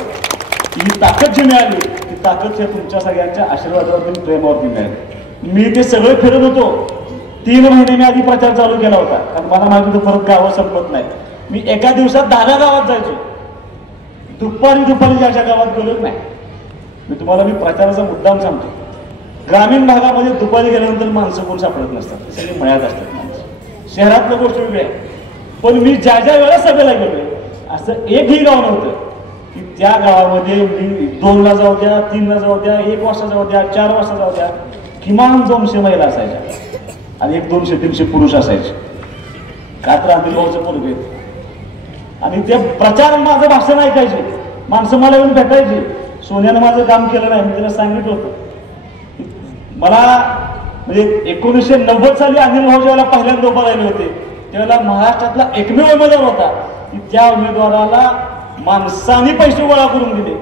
की ही ताकद जी मिळाली ती ताकद तुमच्या सगळ्यांच्या आशीर्वादावरती प्रेमावरती मिळाली. मी ते सगळं फिरत होतो. 3 महिने मी आधी प्रचार चालू केला होता कारण मला माहिती होतं परत गावं संपत नाही. मी एका दिवसात 10 गावात जायचो. दुपारी ज्या गावात गेलोच नाही. मी तुम्हाला प्रचाराचा मुद्दाम सांगतो, ग्रामीण भागामध्ये दुपारी गेल्यानंतर माणसं कोण सापडत नसतात, सगळे मळ्यात असतात माणसं. शहरातल्या गोष्ट वेगळी आहे. पण मी ज्या ज्या वेळेला सभेला गेलोय असं एकही गाव नव्हतं की त्या गावामध्ये मी 2ला जाऊ द्या, 3ला जाऊ द्या, 1 वाजता जाऊ द्या, 4 वाजता जाऊ द्या, किमान 200 महिला असायच्या आणि 100-200-300 पुरुष असायचे. का तर अनिल भाऊचं पोरगे आणि ते प्रचार माझं भाषण ऐकायचे. माणसं मला येऊन भेटायची. सोन्यानं माझं काम केलं नाही, मी त्याला सांगितलं होतं. मला म्हणजे 1990 साली अनिल भाऊ ज्यावेळेला पहिल्यांदा उभा राहिले होते त्यावेळेला महाराष्ट्रातला एकमेव उमेदवार होता की त्या उमेदवाराला माणसांनी पैसे गोळा करून दिले,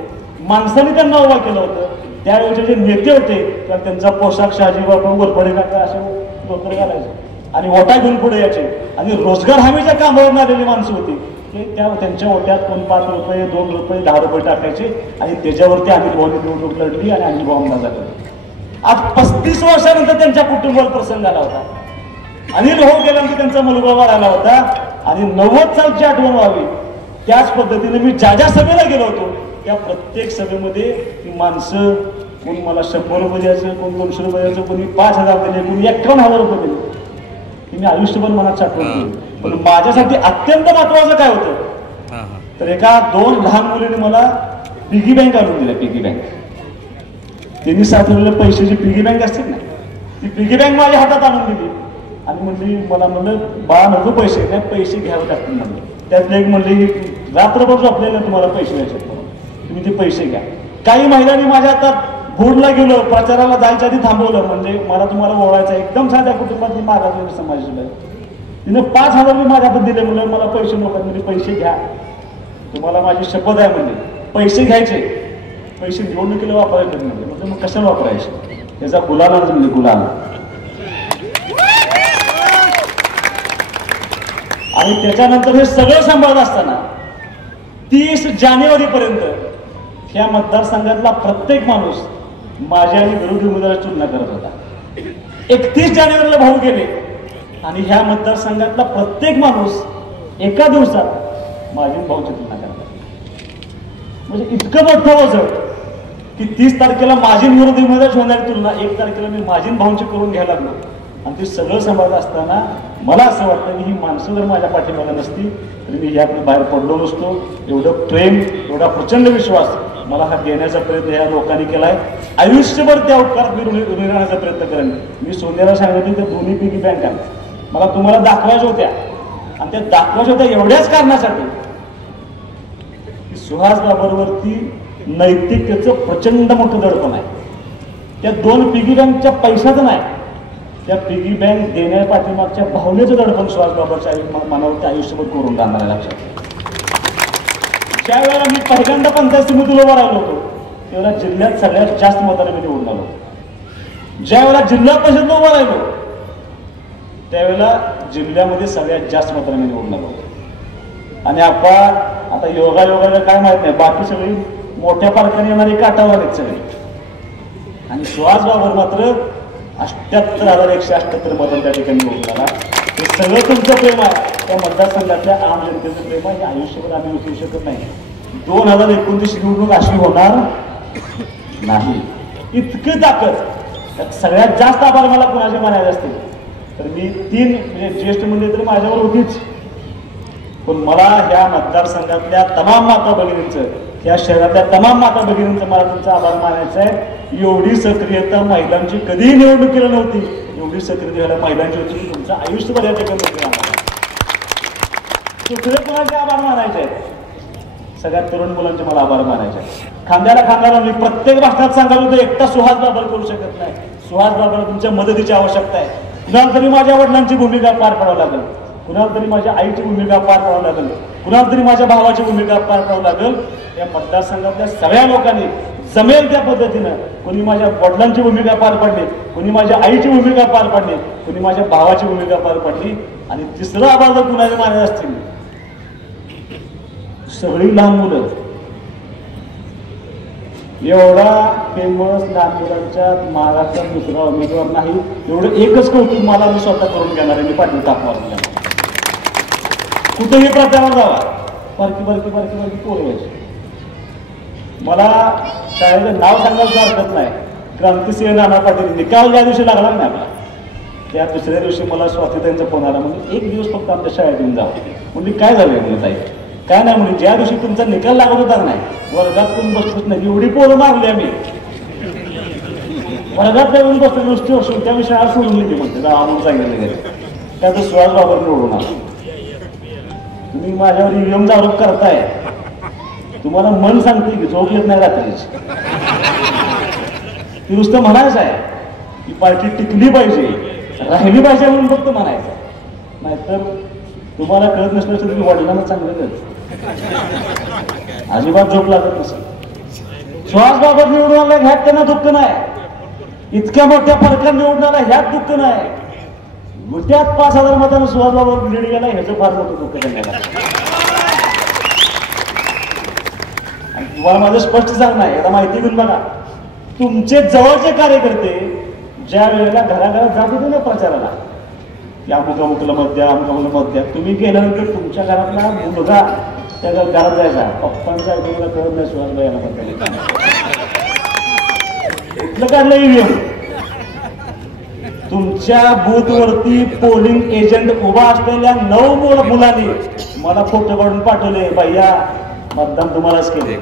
माणसांनी त्यांना उभा केलं होतं. त्यावेळेचे जे नेते होते तर त्यांचा पोशाख शहाजीबापू गोरपडे काका असे धोतर घालायचे आणि ओटा घेऊन पुढे यायचे. आणि रोजगार हमीच्या कामावर आलेली माणसं होती ते त्यांच्या ओट्यात कोण 5 रुपये, 2 रुपये, 10 रुपये टाकायचे आणि त्याच्यावरती अनिल भाऊनी निवडणूक लढली आणि अनिल भाऊ आमदार झाले. आज 35 वर्षानंतर त्यांच्या कुटुंबावर प्रसंग आला होता. अनिल भाऊ गेल्यानंतर त्यांचा मुलगा आला होता आणि 90 सालची आठवण व्हावी त्याच पद्धतीने मी ज्या ज्या सभेला गेलो होतो त्या प्रत्येक सभेमध्ये ती माणसं कोण मला 100 रुपये द्यायचं, कोण 200 रुपये द्यायचं, कोणी 5000 दिले, कोणी 51,000 रुपये दिले. ही मी आयुष्यभर मनात साठवून. पण माझ्यासाठी अत्यंत महत्वाचं काय होतं तर एका 2 लहान मुलीने मला पिगी बँक आणून दिल्या. पिगी बँक त्यांनी साठवलेल्या पैशाची पिगी बँक असते ना, ती पिगी बँक माझ्या हातात आणून दिली आणि म्हणली, मला म्हणलं बाळा नको पैसे नाही, पैसे घ्यावे लागतील म्हणले. त्यातले एक म्हणली रात्रभर झोपलेलं तुम्हाला पैसे द्यायचे म्हणून, तुम्ही ते पैसे घ्या. काही महिलांनी माझ्या हातात बोर्डला गेलो, प्रचाराला जायच्या आधी थांबवलं, म्हणजे मला तुम्हाला ओळखायचं. एकदम साध्या कुटुंबातली मागासलेली समाजाची बाई, तिने 5,000 रुपये माझ्या हातात दिले. म्हणलं मला पैसे नको, म्हणजे पैसे घ्या, तुम्हाला माझी शपथ आहे म्हणजे पैसे घ्यायचे, पैसे निवडणुकीला वापरायचे म्हणजे. म्हणजे मग कशाला वापरायचे, त्याचा गुलाल म्हणजे गुलाल. आणि त्याच्यानंतर हे सगळं सांभाळत असताना 30 जानेवारीपर्यंत ह्या मतदारसंघातला प्रत्येक माणूस माझ्या आणि विरोधी उमेदवाराची तुलना करत होता. 31 जानेवारीला भाऊ गेले आणि ह्या मतदारसंघातला प्रत्येक माणूस एका दिवसात माझी भाऊची तुलना करतात. म्हणजे इतकं मोठं वजन की 30 तारखेला माझी विरोधी उमेदवाराची होणारी तुलना 1 तारखेला मी माझी भाऊंची करून घ्यायला लागलो. आणि ते सगळं सांभाळत असताना मला असं वाटतं की ही माणसं जर माझ्या पाठीमागे नसती तर मी यातून बाहेर पडलो नसतो. एवढं प्रेम, एवढा प्रचंड विश्वास मला हा देण्याचा प्रयत्न या लोकांनी केलाय. आयुष्यभर त्या उपकारात मी ऋणी राहण्याचा प्रयत्न करेन. मी सोन्याला सांगितलं त्या दोन्ही पिगी बँका मला तुम्हाला दाखवायच्या होत्या आणि त्या दाखवायच्या होत्या एवढ्याच कारणासाठी की सुहास बाबरवरती नैतिकतेचं प्रचंड मोठं दडपण आहे. त्या 2 पिगी बँकच्या पैशाचं नाही, त्या पिगी बँक देण्या पाठीमागच्या भावनेचं दडपण सुहास बाबरच्या मनावरती आयुष्यभर करून राहणार आहे. लक्षात, ज्या वेळेला मी पहिल्यांदा पंचायत समितीला उभा राहिलो होतो त्यावेळेला जिल्ह्यात सगळ्यात जास्त मताने मी निवडून आलो. ज्या वेळेला जिल्हा परिषदला उभा राहिलो त्यावेळेला जिल्ह्यामध्ये सगळ्यात जास्त मताने मी निवडून आलो. आणि आपण आता योगायोगाला काय माहित नाही, बाकी सगळी मोठ्या पारखाने येणारी काटावर आहेत सगळी. आणि सुहास बाबर मात्र 78,178 मतं त्या ठिकाणी निवडून आला. हे सगळं तुमचं प्रेम आहे, त्या मतदारसंघातल्या आम जनतेचं प्रेम आहे. हे आयुष्यभर आम्ही विसरू शकत नाही. 2029 निवडणूक अशी होणार नाही. इतकी ताकद, त्यात सगळ्यात जास्त आभार मला कुणाचे मानायचे असतील तर मी 3 म्हणजे ज्येष्ठ मंडळी तरी माझ्यावर होतीच, पण मला ह्या मतदारसंघातल्या तमाम माता भगिनींचं, या शहरातल्या तमाम माता भगिनींचं मला तुमचा आभार मानायचा आहे. एवढी सक्रियता महिलांची कधीही निवडणुकीला नव्हती, एवढी सक्रियता महिलांची होती की तुमचं आयुष्यभर या ठिकाणी दुसरे कोणाचे आभार मानायचे आहेत, सगळ्यात तरुण मुलांचे मला आभार मानायचे आहेत. खांद्याला खांदा लावून मी प्रत्येक भाषणात सांगायला होतं एकटा सुहास बाबर करू शकत नाही. सुहास बाबर तुमच्या मदतीची आवश्यकता आहे. कुणाला तरी माझ्या वडिलांची भूमिका पार पाडावी लागेल, कुणाला तरी माझ्या आईची भूमिका पार पाडावी लागेल, कुणाला तरी माझ्या भावाची भूमिका पार पाडावी लागेल. या मतदारसंघातल्या सगळ्या लोकांनी जमेल त्या पद्धतीनं कोणी माझ्या वडिलांची भूमिका पार पाडली, कोणी माझ्या आईची भूमिका पार पाडली, कोणी माझ्या भावाची भूमिका पार पाडली. आणि तिसरं आभार जर कुणाला मानायचे असतील, सगळी लहान मुलं, एवढा फेमस लहान मुलांच्या महाराष्ट्रात दुसरा उमेदवार नाही. एवढं एकच कौतुक मला मी स्वतः करून घेणार आहे. मी पाटील तापमार कुठेही प्रचारात जावा, बारकी बारकी बारकी बारकी पोरं व्हायची. मला शाळेचं नाव सांगायचं हरकत नाही, क्रांतिसिंह नाना पाटील. निकाल ज्या दिवशी लागला नाही आपला त्या दुसऱ्या दिवशी मला स्वातीताईंचा फोन आला. म्हणजे 1 दिवस फक्त आमच्या शाळेत येऊन जावं. म्हणजे काय झालंय म्हणजे ताई, काय नाही म्हणजे ज्या दिवशी तुमचा निकाल लागत होता नाही वर्गात कोण बसतच नाही. एवढी पोरं मारली आम्ही वर्गात येऊन बसतो नुसती असो, त्या शाळा सोडून गेली म्हणते आम्हाला सांगितलं गेलं. त्याचं सुहास बाबर निवडून आला. तुम्ही माझ्यावर ईव्हीएमचा आरोप करताय, तुम्हाला मन सांगते की झोप येत नाही रात्रीची. ती नुसतं म्हणायचं आहे की पार्टी टिकली पाहिजे, राहिली पाहिजे म्हणून फक्त म्हणायचं. नाहीतर तुम्हाला कळत नसलं तर तुम्ही वडिलांना चांगलं कळत, अजिबात झोप लागत नसेल. सुहास बाबर निवडून आला ह्यात त्यांना दुःख नाही, इतक्या मोठ्या फरकाने निवडून आला ह्यात दुःख नाही. त्यात 5,000 मतांना सुहास बाबर लीड गेला ह्याचं फार मोठं दुःख त्यांना. आणि तुम्हाला माझं स्पष्ट सांगणं आहे, आता माहिती घेऊन बघा, तुमचे जवळचे कार्यकर्ते ज्या वेळेला घराघरात जात होते ना प्रचाराला, की अमुक अमुकला मत द्या, अमुक अमुकला मत द्या, तुम्ही गेल्यानंतर तुमच्या घरातला मुलगा त्या घरात जायचा, पप्पांचा ऐकून कळत नाही सुहासबाई याला मत कुठलं काढलं ईव्हीएम. तुमच्या बूथवरती पोलिंग एजंट उभा असलेल्या 9 मुलांनी मला फोटो काढून पाठवले, भैया मतदान तुम्हालाच केले.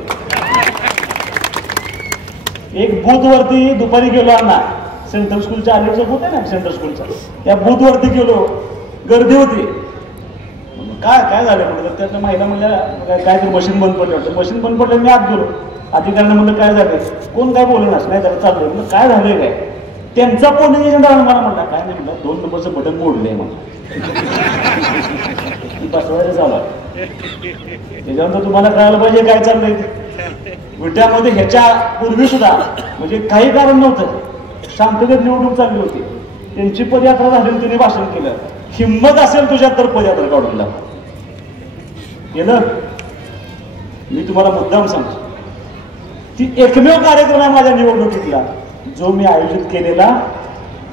एक बूथवरती दुपारी गेलो अण्णा, सेंट्रल स्कूलच्या अलीकडचं बूथ आहे ना सेंट्रल स्कूलचा, त्या बूथवरती गेलो, गर्दी होती. काय काय झालं म्हटलं, त्यातल्या महिला म्हणल्या काय तर मशीन बंद पडलं वाटतं. मशीन बंद पडलं, मी आत गेलो. अधिकाऱ्यांना म्हणलं काय झालं, कोण काय बोलणार नाही, त्याला चाललंय. म्हणलं काय झालंय काय, त्यांचा फोन मला म्हणला काय नाही, म्हणलं 2 नंबरचं बटन मोडलंय म्हणलं. बसवायला चालू आहे. त्याच्यानंतर तुम्हाला कळायला पाहिजे काय चाललंय. विट्यामध्ये ह्याच्या पूर्वी सुद्धा म्हणजे काही कारण नव्हतं, शांततेत निवडणूक चालली होती. त्यांची पदयात्रा झाली, तिने भाषण केलं. हिंमत असेल तुझ्यात तर पदयात्रा काढून लाव केलं. मी तुम्हाला मुद्दाम सांगतो, ती एकमेव कार्यक्रम आहे माझ्या निवडणुकीतला जो मी आयोजित केलेला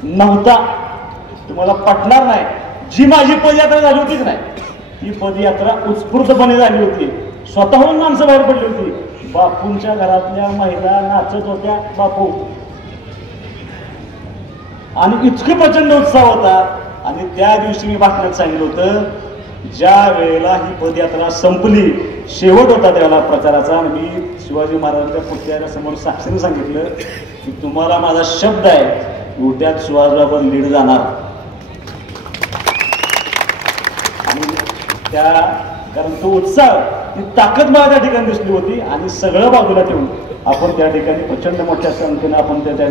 नव्हता. तुम्हाला पटणार नाही, जी माझी पदयात्रा झाली होतीच नाही, ती पदयात्रा उत्स्फूर्तपणे झाली होती. स्वतःहून माणसं बाहेर पडली होती. बापूंच्या घरातल्या महिला नाचत होत्या बापू, आणि इतके प्रचंड उत्साह होता. आणि त्या दिवशी मी बातम्यात सांगितलं होतं, ज्या वेळेला ही पदयात्रा संपली, शेवट होता त्यावेळेला प्रचाराचा, आणि मी शिवाजी महाराजांच्या पुतळ्याच्या समोर साक्षीने सांगितलं की तुम्हाला माझा शब्द आहे, उद्यात सुहासबाबा लीड जाणार. आणि त्या कारण तो उत्साह, ती ताकद मला त्या ठिकाणी दिसली होती. आणि सगळं बाजूला ठेवून आपण त्या ठिकाणी प्रचंड मोठ्या संख्येनं आपण त्या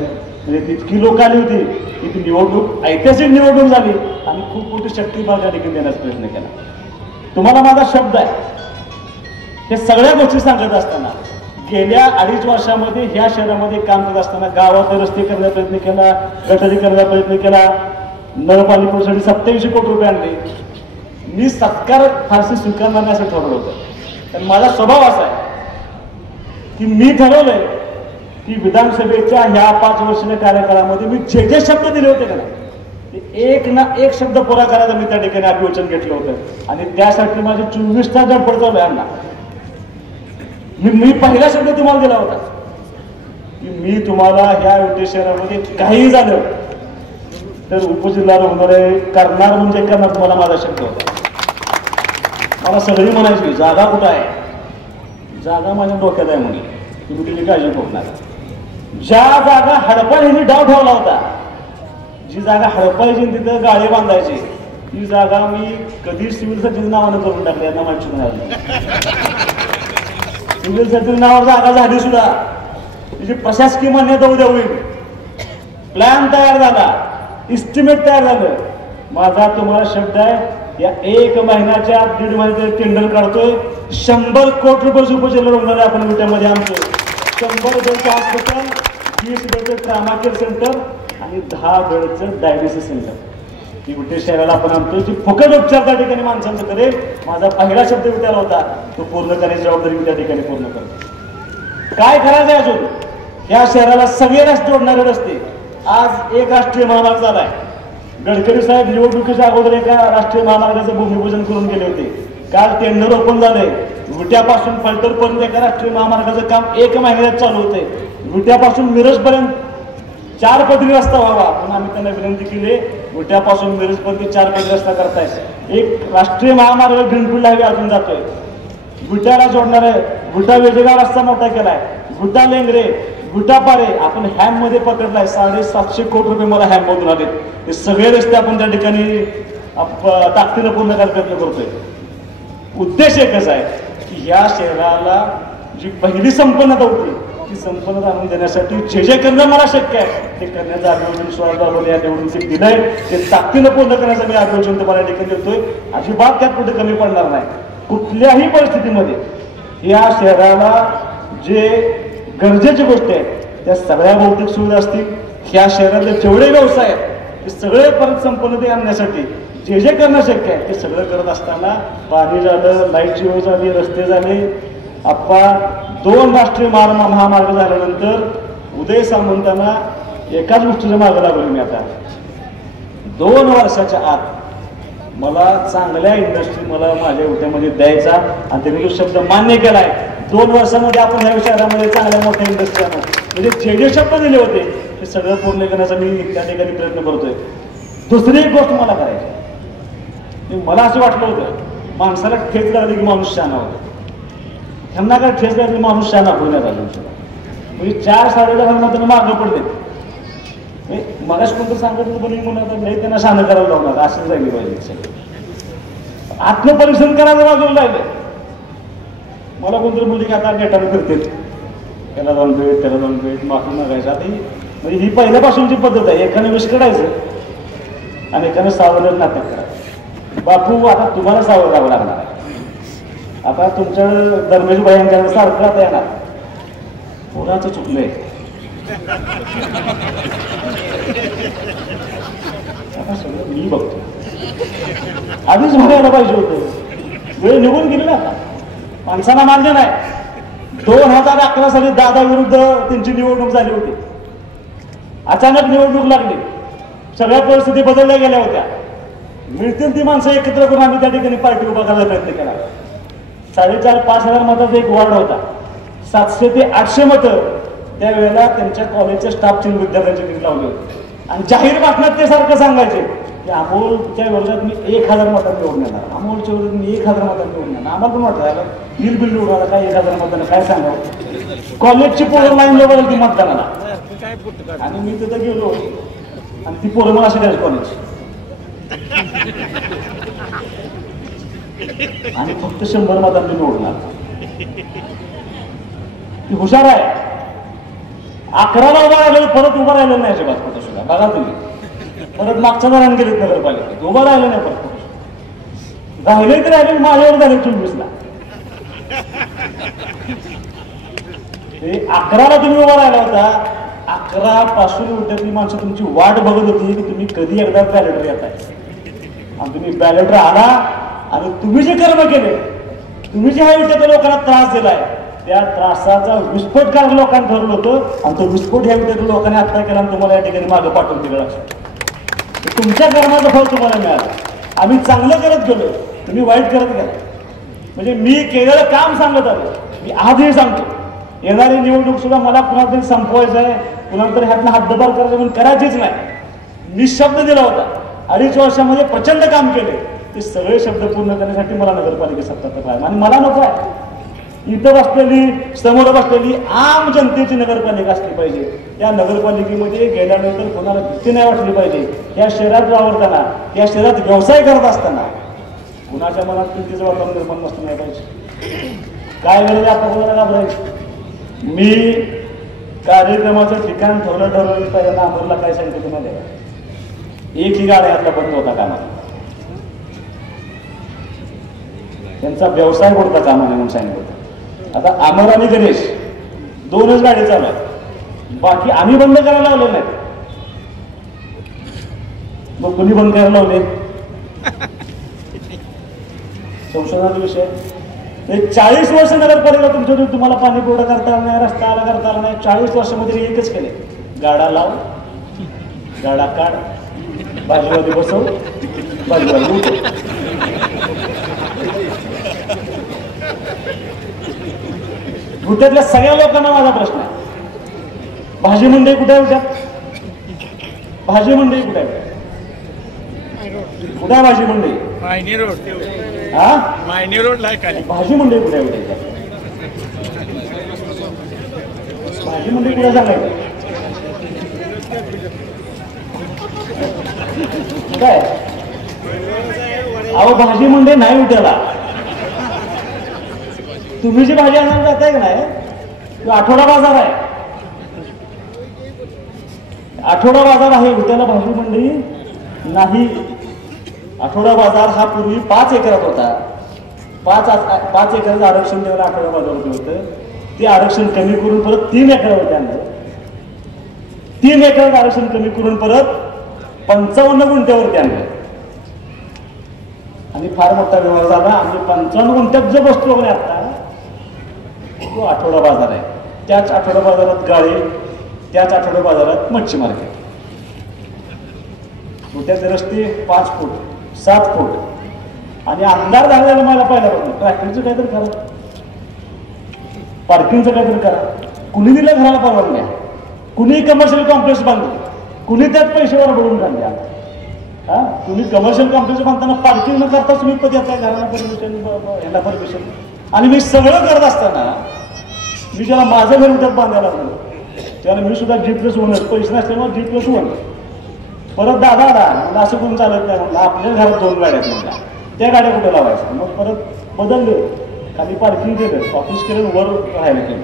म्हणजे इतकी लोक आली होती की ती निवडणूक ऐतिहासिक निवडणूक झाली, आणि खूप मोठी शक्ती मला त्या ठिकाणी देण्याचा प्रयत्न केला. तुम्हाला माझा शब्द आहे. हे सगळ्या गोष्टी सांगत असताना गेल्या 2.5 वर्षामध्ये ह्या शहरामध्ये काम करत असताना गावात रस्ते करण्याचा प्रयत्न केला, गटारी करण्याचा प्रयत्न केला, नळपाणीपुरसाठी 27 कोटी रुपये आणले. मी सत्कार फारसे स्वीकारणार नाही असं ठरवलं होतं. कारण माझा स्वभाव असा आहे की मी ठरवलंय की विधानसभेच्या ह्या 5 वर्षाच्या कार्यकाळामध्ये मी जे जे शब्द दिले होते का नाही, एक ना एक शब्द पुरा करायचा मी त्या ठिकाणी अभिवचन घेतलं होतं. आणि त्यासाठी माझे 24 तास धडपड चालू आहे. मी पहिला शब्द तुम्हाला दिला होता की मी तुम्हाला ह्या विटे शहरामध्ये काही झालं तर उपजिल्हा रुग्णालय करणार म्हणजे करणार, तुम्हाला माझा शब्द होता. मला सगळी म्हणायची जागा कुठं आहे, जागा माझ्या डोक्यात आहे म्हणून, तुम्ही तिची काळजी करणार. ज्या जागा हडपायची डाव ठेवला होता, जी जागा हडपायची तिथं गाळे बांधायची, ती जागा मी कधी सिव्हिल सर्जन नावानं करून टाकली, यांना माहिती नाही. सिव्हिल सर्जन नावावर जागा झाली सुद्धा, तिची प्रशासकीय मान्यता उद्या होईल. प्लॅन तयार झाला, इस्टिमेट तयार झालं. माझा तुम्हाला शब्द आहे, या 1 महिन्याच्या 1.5 महिन्यात टेंडर काढतोय. 100 कोटी रुपये उपजिल्हा रुग्णालय आपण विट्यामध्ये आणतोय. 100 बेडचं हॉस्पिटल, 20 बेडचं ट्रामा केअर सेंटर आणि 10 बेडचं डायलिसिस सेंटर ही विटे शहराला आपण आणतोय. जी फुकट उपचार त्या ठिकाणी माणसांचं करेल. माझा पहिला शब्द विट्याला होता, तो पूर्ण करण्याची जबाबदारी मी त्या ठिकाणी पूर्ण करतो. काय करायचं आहे अजून, या शहराला सगळे रस्ते जोडणारे रस्ते. आज एक राष्ट्रीय महामार्ग झालाय. गडकरी साहेब निवडणुकीच्या अगोदर एका राष्ट्रीय महामार्गाचं भूमिपूजन करून गेले होते. काल टेंडर ओपन झालंय. विट्यापासून फलटणपर्यंत एका राष्ट्रीय महामार्गाचं काम 1 महिन्यात चालू होते. विट्यापासून मिरजपर्यंत 4 पदरी रस्ता व्हावा म्हणून आम्ही त्यांना विनंती केली. विट्यापासून मिरजपर्यंत 4 पदरी रस्ता करताय. एक राष्ट्रीय महामार्ग ग्रीनफील्ड हायवे अजून जातोय. विट्याला जोडणारे विटा वेजेगाव रस्ता मोठा केलाय. विटा लेंगरे, विटापारे आपण हॅम मध्ये पकडलाय. 750 कोटी रुपये मला हॅम मधून आले. हे सगळे रस्ते आपण त्या ठिकाणी ताकदीनं पूर्ण करायचा प्रयत्न करतोय. उद्देश एकच आहे की या शहराला जी पहिली संपन्नता होती ती संपन्नता आणून देण्यासाठी जे जे करणं मला शक्य आहे ते करण्याचं अभियोजन सुहासबाबा या निवडणुकीत दिलंय. ते ताकदीनं पूर्ण करण्याचं मी अभियोजन तुम्हाला या ठिकाणी देतोय. अजिबात त्यात कुठे कमी पडणार नाही. कुठल्याही परिस्थितीमध्ये या शहराला जे गरजेची गोष्टी आहेत त्या सगळ्या भौतिक सुविधा असतील. ह्या शहरातले जेवढे व्यवसाय आहेत ते सगळे परत संपन्नता आणण्यासाठी जे जे करणं शक्य आहे ते सगळं करत असताना पाणी झालं, लाईटची व्यवस्था झाली, रस्ते झाले. आप्पा 2 राष्ट्रीय महामार्ग झाल्यानंतर उदय सामंतांना एकाच गोष्टीच्या मागं लागलो मी. आता 2 वर्षाच्या आत मला चांगल्या इंडस्ट्री मला माझ्या विट्यामध्ये द्यायचा आणि त्यांनी जो शब्द मान्य केलाय. 2 वर्षामध्ये आपण ह्या शहरामध्ये चांगल्या मोठ्या इंडस्ट्री आणू. म्हणजे जे शब्द दिले होते ते सगळं पूर्ण करण्याचा मी त्या ठिकाणी प्रयत्न करतोय. दुसरी एक गोष्ट मला करायची, मला असं वाटलं होतं माणसाला ठेच लागली की माणूस शहाणा होतो. त्यांना काय ठेस द्यायची माणूस शाना होण्यात आला म्हणजे 4-4.5 मागं पडले मगाच कोणतं सांगत म्हणून नाही त्यांना शान करायला लावणार असं जायला पाहिजे आत्मपरीक्षण करायला बाजूला लागले मला कोणतरी म्हणले की आता नेटाने करते त्याला जाऊन भेट त्याला जाऊन भेट माफी मागायचं आता म्हणजे ही पहिल्यापासूनची पद्धत आहे एकाने विष काढायचं आणि एकाने सावध नाटक करायचं बापू आता तुम्हाला सावध राहावं लागणार आहे आता तुमच्या धर्मेश भाईंच्या सारखं आता येणार पोराचं चुकलंय आता सगळं मी बघतो आधीच म्हणायला पाहिजे होतं वेळ निघून गेली ना आता माणसाला मान्य नाही 2011 साली दादा विरुद्ध त्यांची निवडणूक झाली होती अचानक निवडणूक लागली सगळ्या परिस्थिती बदलल्या गेल्या होत्या मिळतील ती माणसं एकत्र करून आम्ही त्या ठिकाणी पार्टी उभा करायला प्रयत्न केला 4,500-5,000 मताचा एक वॉर्ड होता 700 ते 800 मतं त्यावेळेला त्यांच्या कॉलेजच्या स्टाफची विद्यार्थ्यांची नीट लावली होती आणि जाहीर बातम्यात ते सारखं सांगायचे की अमोलच्या विरोधात मी 1,000 मतांनी निवडून येणार अमोलच्या विरोधात मी 1,000 मतांनी निवडून येणार आम्हाला पण वाटतं बिल निवडणार काय 1,000 मतांना काय सांगावं कॉलेजची पोरं लाईन लावली ती मतदानाला आणि मी तिथं गेलो आणि ती पोरं मला अशी द्यायची कॉलेज आणि फक्त 100 मतांनी निवडणार ती हुशार आहे 11ला उभा राहिलेलं परत उभं राहिलं नाही अजिबात कुठं सुद्धा बघा तुम्ही परत मागच्या दराने गेलेत नगरपालिकेत उभं राहिलं नाही परत कुठं राहिले तर राहिले माझ्यावर झाले 24ला ते 11ला तुम्ही उभा राहिला होता 11 पासून उठ्यातली माणसं तुमची वाट बघत होती की तुम्ही कधी एकदा बॅलेटर येताय आणि तुम्ही बॅलेटर आला आणि तुम्ही जे कर्म केले तुम्ही जे ह्या विषयाच्या लोकांना त्रास दिलाय त्या त्रासाचा विस्फोट करायला लोकांना ठरवलं होतं आणि तो विस्फोट ह्या विषयाच्या लोकांनी आत्ता केला आणि तुम्हाला या ठिकाणी मागं पाठवून दिलं लक्षात तुमच्या कर्माचं फळ तुम्हाला मिळालं आम्ही चांगलं करत गेलो तुम्ही वाईट करत गेला म्हणजे मी केलेलं काम सांगत आलो मी आजही सांगतो येणारी निवडणूक सुद्धा मला कुणाला तरी संपवायचं आहे कुणाला तरी ह्यातनं हद्दपार करायचं म्हणून करायचीच नाही निशब्द दिला होता 2.5 वर्षामध्ये प्रचंड काम केले ते सगळे शब्द पूर्ण करण्यासाठी मला नगरपालिका सत्ता आहे आणि मला नको आहे इथं बसलेली समोर बसलेली आम जनतेची नगरपालिका असली पाहिजे त्या नगरपालिकेमध्ये गेल्यानंतर कोणाला भीती नाही वाटली पाहिजे त्या शहरात वावरताना त्या शहरात व्यवसाय करत असताना कुणाच्या मनात भीतीचं वातावरण निर्माण नसतं नाही पाहिजे काय वेळेला आपण कोणाला घाबरायचं मी कार्यक्रमाचं ठिकाण ठरवलं त्यांना अमरला काय सांगितलं तुम्हाला एकही गाड्या यातला बंद होता कामाला त्यांचा व्यवसाय कोणता कामाने म्हणून सांगितलं होतं आता अमर आणि गणेश 2च गाडी चालू आहेत बाकी आम्ही बंद करायला लावले नाही मग कुणी बंद करायला लावले संशोधनाचा विषय 40 वर्ष नगरपालिका तुमच्या तुम्हाला पाणी पुरवठा करता आला नाही रस्ता आला करता आला नाही 40 वर्षामध्ये एकच केले गाडा लाव गाडा काढ भाजीवाली बसव भाजीवाली उठव गुट्यातल्या सगळ्या लोकांना माझा प्रश्न आहे भाजी मंडई कुठे आहे उद्या भाजी मंडई कुठे आहे कुठे आहे भाजी मंडई मायनी रोड हा मायनी रोडला भाजी मंडई कुठे आहे भाजी मंडई कुठे सांगायचं काय अहो भाजी मंडई नाही उठ्याला तुम्ही जी भाजी आणायला जाताय का नाही तो आठवडा बाजार आहे आठवडा बाजार आहे उद्याला भाजी मंडई नाही आठवडा बाजार हा पूर्वी 5 एकरात होता 5 एकराचं आरक्षण द्यायला आठवडा बाजारवरती होतं ते आरक्षण कमी करून परत 3 एकरावरती आणलं 3 एकराचं आरक्षण कमी करून परत 55 गुंठ्यावरती आणलं आणि फार मोठा व्यवहार झाला आणि 55 गुंठ्यात जो बसतो वगैरे आता तो आठवडा बाजार आहे त्याच आठवडा बाजारात गाळे त्याच आठवडा बाजारात मच्छी मार्केट छोट्याचे रस्ते 5 फूट 7 फूट आणि आमदार झालेला मला पाहिला बघतो ट्रॅफिकचं काहीतरी करा पार्किंगचं काहीतरी करा कुणी दिलं घराला परवानग्या कुणी कमर्शियल कॉम्प्लेक्स बांधले कुणी त्यात पैशावर बुडून काढल्या हा तुम्ही कमर्शियल कॉम्प्लेक्स बांधताना पार्किंग न करता तुम्ही देताय घराला परमिशन याला परमिशन आणि मी सगळं करत असताना मी ज्याला माझं घर उठ्यात बांधायला लागलो त्याला मी सुद्धा G+1 पैसे नसल्यामुळे G+1 परत दादा आला म्हणलं असं कोण चालत नाही म्हणलं आपल्या घरात 2 गाड्या आहेत म्हणला त्या गाड्या कुठे लावायच्या मग परत बदलले खाली पार्किंग केलं ऑफिस केलं वर राहायला केलं.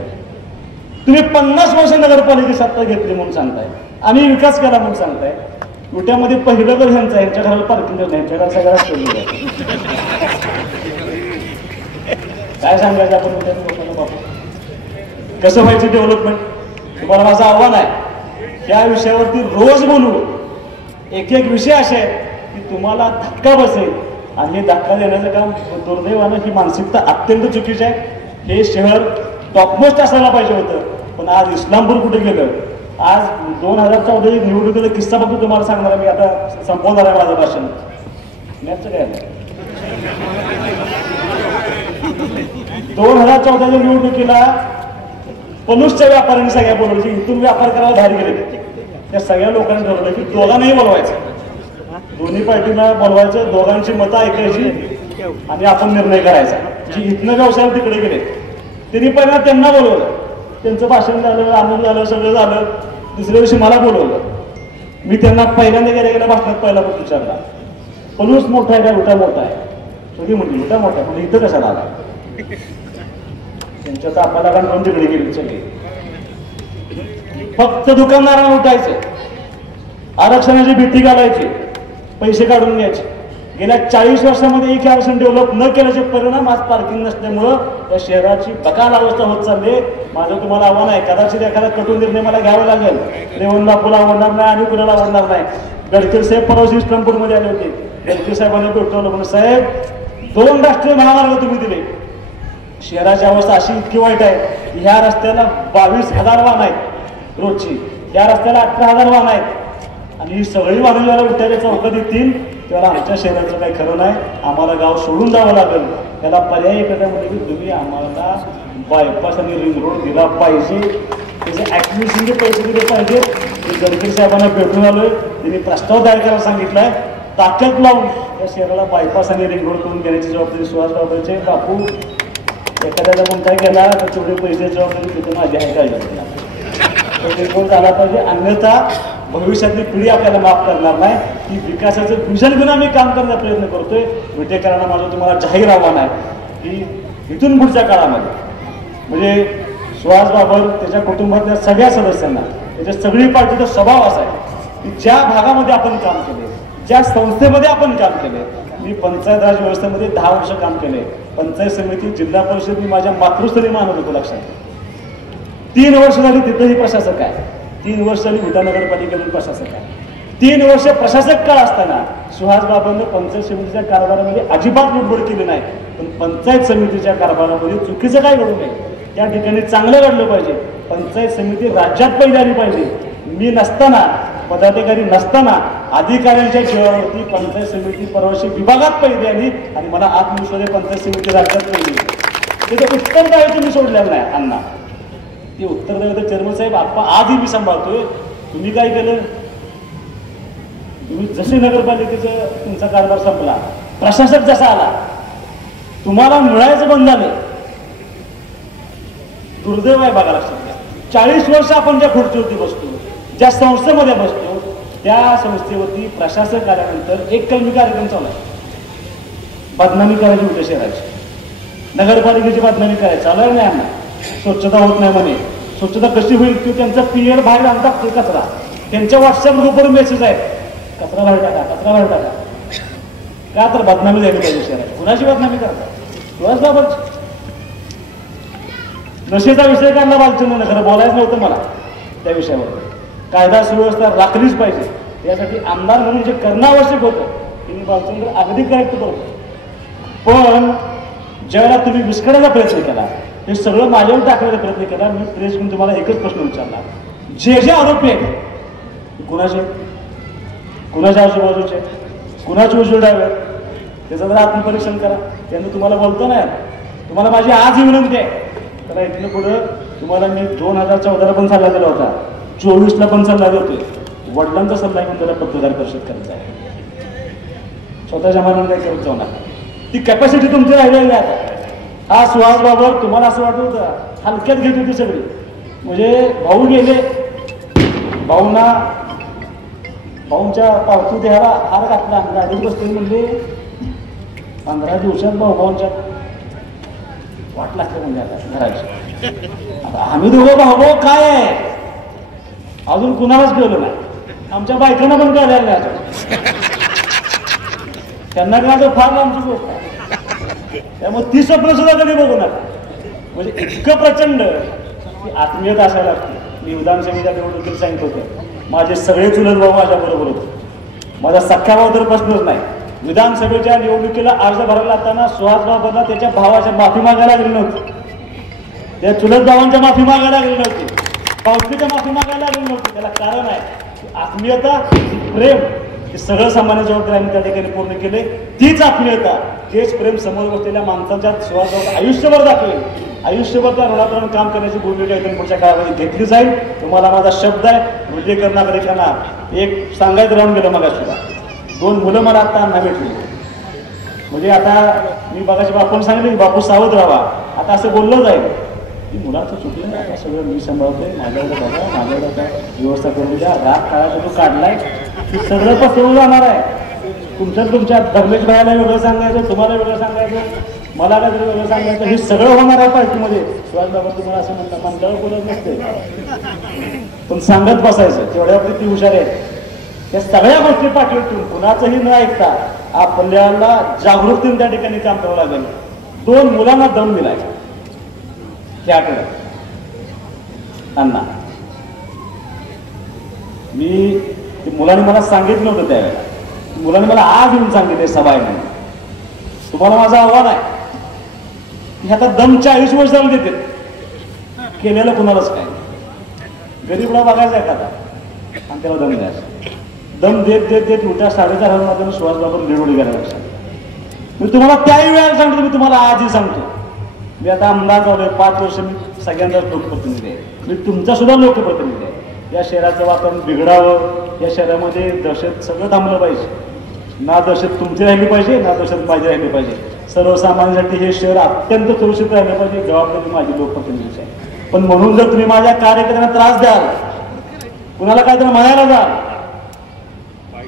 तुम्ही 50 वर्ष नगरपालिकेची सत्ता घेतली म्हणून सांगताय आम्ही विकास केला म्हणून सांगताय उट्यामध्ये पहिलं घर ह्यांचं ह्यांच्या घराला पार्किंग नाही ह्यांच्या घरात सगळ्याच केलं काय सांगायचं आपण उद्या लोकांना बाबा कसं व्हायचं डेव्हलपमेंट. तुम्हाला माझं आव्हान आहे त्या विषयावरती रोज बोलू. एक विषय असे आहेत की तुम्हाला धक्का बसेल आणि हे धक्का देण्याचं काम दुर्दैवानं ही मानसिकता अत्यंत चुकीची आहे. हे शहर टॉपमोस्ट असायला पाहिजे होतं पण आज इस्लामपूर कुठे गेलं. आज 2014 निवडणुकीचा किस्सा फक्त तुम्हाला सांगणार मी आता संपवणार आहे माझं भाषण. मॅचचं काय 2014च्या निवडणुकीला पनुसच्या व्यापाऱ्यांनी सगळ्या बोलवलं इथून व्यापार करायला बाहेर गेले त्या सगळ्या लोकांनी ठरवलं की दोघांनाही बोलवायचं दोन्ही पार्टीला बोलवायचं दोघांची मतं ऐकायची आणि आपण निर्णय करायचा. जी इथनं व्यवसाय तिकडे गेले त्यांनी पहिला त्यांना बोलवलं त्यांचं भाषण झालं आनंद झालं सगळं झालं. दुसऱ्या दिवशी मला बोलवलं मी त्यांना पहिल्यांदा गेल्या भाषणात पहिला पण विचारला पनुस मोठा आहे का उठा मोठा आहे. सगळी म्हणली उठा मोठा पण इथं कशाला आला त्यांच्या तापाला काढून तिकडे गेली सगळी. फक्त दुकानदारांना उठायचं आरक्षणाची भीती घालायची पैसे काढून घ्यायचे. गेल्या 40 वर्षामध्ये 1% डेव्हलप न केल्याचे परिणाम आज पार्किंग नसल्यामुळं त्या शहराची बकाल अवस्था होत चालली. माझं तुम्हाला आव्हान आहे कदाचित एखादा कठोर निर्णय मला घ्यावा लागेल. रेवणला फुला आवडणार नाही आणि कुणाला आवडणार नाही. गडकरी साहेब परवा इस्लामपूरमध्ये आले होते. गडकरी साहेबांनी भेटवलं म्हणून साहेब 2 राष्ट्रीय महामार्ग तुम्ही दिले. शहराची अवस्था अशी इतकी वाईट आहे ह्या रस्त्याला 22,000 वाहन आहेत रोजची या रस्त्याला 18,000 वाहन आहेत आणि ही सगळी वाहनं ज्याला उठ्याच्या चौकात येतील त्याला आमच्या शहराचं काही खरं नाही. आम्हाला गाव सोडून जावं लागेल. त्याला पर्याय एकदा म्हणजे की तुम्ही आम्हाला बायपास आणि रिंग रोड दिला पाहिजे त्याचे ॲक्टिव्हिटीचे पैसे दिले पाहिजे. मी गडकरी साहेबांना भेटून आलोय त्यांनी प्रस्ताव तयार करायला सांगितलाय. ताकद लावून या शहराला बायपास आणि रिंग रोड करून देण्याची जबाबदारी सुहास बाबांचे. बापू एखाद्याला कोण काय केला तर तेवढे पैसे जबाबदारी तिथे माझी आहे काय रिंग झाला पाहिजे अन्यथा भविष्यातली पिढी आपल्याला माफ करणार नाही. की विकासाचं विजन घेऊन आम्ही काम करण्याचा प्रयत्न करतोय. विटेकरांना माझं तुम्हाला जाहीर आव्हान आहे की इथून पुढच्या काळामध्ये म्हणजे सुहास बाबर त्याच्या कुटुंबातल्या सगळ्या सदस्यांना त्याच्या सगळी पार्टीचा स्वभाव असा आहे की ज्या भागामध्ये आपण काम केले ज्या संस्थेमध्ये आपण काम केले. मी पंचायत राज व्यवस्थेमध्ये 10 वर्ष काम केले. पंचायत समिती जिल्हा परिषद मी माझ्या मातृस्थळी मानत होतो. लक्षात 3 वर्ष झाली तिथंही प्रशासक आहे. 3 वर्ष झाली विटा नगरपालिकेतून प्रशासक आहे. 3 वर्ष प्रशासक काळ असताना सुहास बाबांनी पंचायत समितीच्या कारभारामध्ये अजिबात लुडबुड केली नाही. पण पंचायत समितीच्या कारभारामध्ये चुकीचं काय घडू नये त्या ठिकाणी चांगलं घडलं पाहिजे. पंचायत समिती राज्यात पहिली आली पाहिजे. मी नसताना पदाधिकारी नसताना अधिकाऱ्यांच्या जीवावरती पंचायत समिती परवाशी विभागात पहिली आली आणि मला आत्मविश्वास पंचायत समिती राज्यात पहिली. त्याचं उत्तरदायित्व तुम्ही सोडलेलं नाही अण्णा. ते उत्तरदायित्व चेअरमन साहेब आपण आजही मी सांभाळतोय. तुम्ही काय केलं तुम्ही जसे नगरपालिकेचं तुमचा कारभार संपला प्रशासक जसा आला तुम्हाला मिळायचं बंद झालं. दुर्दैव आहे बघा लक्षात 40 वर्ष आपण ज्या खुर्चीवरती बसतो ज्या संस्थेमध्ये बसतो त्या संस्थेवरती प्रशासक आल्यानंतर एक कलमी कार्यक्रम चालू आहे. बदनामी करायची उद्या शहराची नगरपालिकेची बदनामी करायची चालू नाही. आम्हाला स्वच्छता होत नाही म्हणे. स्वच्छता कशी होईल की त्यांचा पीरियड बाहेर आणतात कचरा त्यांच्या व्हॉट्सअप ग्रुपवर मेसेज आहे कचरा बाहेर टाका कचरा बाहेर टाका. का तर बदनामी झाली पाहिजे शहराची. कुणाची बदनामी करतात सुहास बाबरची. नशेचा विषय काढला बालचंद्र खरं बोलायचं नव्हतं मला त्या विषयावर. कायदा सुव्यवस्था राखलीच पाहिजे यासाठी आमदार म्हणून जे करणं आवश्यक होतं त्यांनी बालचंद्र अगदी करेक्ट करतो. पण ज्यावेळेला तुम्ही विस्कटायचा प्रयत्न केला हे सगळं माझ्यावर टाकण्याचा प्रयत्न केला. मी प्रेस म्हणून तुम्हाला एकच प्रश्न विचारला जे आरोपी आहेत कुणाचे कुणाच्या आजूबाजूचे कुणाचे उजवे डावे त्याचं जरा आत्मपरीक्षण करा. त्यांना तुम्हाला बोलतो ना तुम्हाला माझी आज ही विनंती आहे. त्याला इथलं पुढं तुम्हाला मी 2014ला पण सल्ला दिला होता 24ला पण सल्ला देतोय. वडिलांचा सल्ला घेऊन त्याला पत्रकार परिषद करायचा आहे. स्वतःच्या मनाने काय करत जाऊ नका. ती कॅपॅसिटी तुमची राहिलेली नाही. आता हा सुहास बाबर तुम्हाला असं वाटत होतं हलक्यात घेत होती सगळी, म्हणजे भाऊ गेले, भाऊंच्या पावती देहाला हार घातला, गाडीत बसते म्हणजे 15 दिवसात भाऊच्या वाट लागते म्हणजे आता घराची. आता आम्ही दोघं भाऊ काय आहे अजून कुणालाच कळलं नाही, आमच्या बायकांना पण कळलेलं नाही अजून, त्यांना काय फार आमची गोष्ट आहे. त्यामुळे ती स्वप्न सुद्धा कधी बघू नका, म्हणजे इतकं प्रचंड की आत्मीयता असायला लागते. मी विधानसभेच्या निवडणुकीत सांगितलं होतं माझे सगळे चुलत भाऊ माझ्याबरोबर होते, माझा सख्या भाऊ तर प्रश्नच नाही. विधानसभेच्या निवडणुकीला अर्ज भरायला जाताना सुहास बाबांना त्याच्या भावाच्या माफी मागायला गेली नव्हती, त्या चुलत भावांच्या माफी मागायला गेली नव्हती, पावतीच्या माफी मागायला गेली नव्हती. त्याला कारण आहे की आत्मीयता, प्रेम हे सगळं सामान्य जबाबदारी आम्ही त्या ठिकाणी पूर्ण केले. तीच आत्मीयता, तेच प्रेम समोर बसलेल्या माणसांच्या सुहास बाबा आयुष्यभर दाखवेल. आयुष्यभर त्या ऋणातून काम करण्याची भूमिका इथून पुढच्या काळामध्ये घेतली जाईल. तुम्हाला माझा शब्द आहे, विजयकर नागरिकांना एक सांगायचं राहून गेलं मला सुद्धा. 2 मुलं मला आता अण्णा भेटली, म्हणजे आता मी बघायची बापून सांगितलं की बापू सावध राहा, आता असं बोललं जाईल की मुलाचं चुकलं, आता सगळं मी सांभाळतोय, माझ्याकडे बघा, माझ्याकडे आता व्यवस्था करून द्या, राग काळाचा जो काढलाय की सगळं पसरवून जाणार आहे. तुमच्या धर्मेश भाईला वेगळं सांगायचं, तुम्हाला वेगळं सांगायचं, मला काहीतरी वेगळं सांगायचं, हे सगळं होणार आहे पार्टीमध्ये. सुहास बाबा तुम्हाला असं म्हणता मंडळ बोलत नसते, पण सांगत बसायचं, तेवढ्यावरती ती हुशार आहे. त्या सगळ्या गोष्टी पाठवून ठेवून कुणाचंही न ऐकता आपल्याला जागृतीने त्या ठिकाणी काम करावं लागेल. 2 मुलांना दम दिलाय त्या आठवड्यात अण्णा. मी मुलांनी मला सांगितलं होतं त्यावेळेला, मुलांनी मला आज येऊन सांगितले सभाएने, तुम्हाला माझं आव्हान आहे की आता दम 40 वर्ष जाऊन देते, केलेलं कुणालाच काय, गरीबला बघायचा एखादा आणि त्याला दम द्यायचा. दम देत देत देत उठ्या 4:30 वाजता सुहास बाबा निवडून गेल्या लक्षात. मी तुम्हाला त्याही वेळेला सांगतो, मी तुम्हाला आजही सांगतो, मी आता आमदार झालोय, 5 वर्ष मी सगळ्यांचाच लोकप्रतिनिधी आहे, मी तुमचा सुद्धा लोकप्रतिनिधी आहे. या शहराचं वातावरण बिघडावं, या शहरामध्ये दहशत सगळं थांबलं पाहिजे, ना दहशत तुमची राहिली पाहिजे, ना दहशत माझी राहिली पाहिजे. सर्वसामान्यांसाठी हे शहर अत्यंत सुरक्षित राहिलं पाहिजे, जबाबदारी माझी लोकप्रतिनिधीची आहे. पण म्हणून जर तुम्ही माझ्या कार्यकर्त्यांना त्रास द्याल, कुणाला काहीतरी म्हणायला जाल,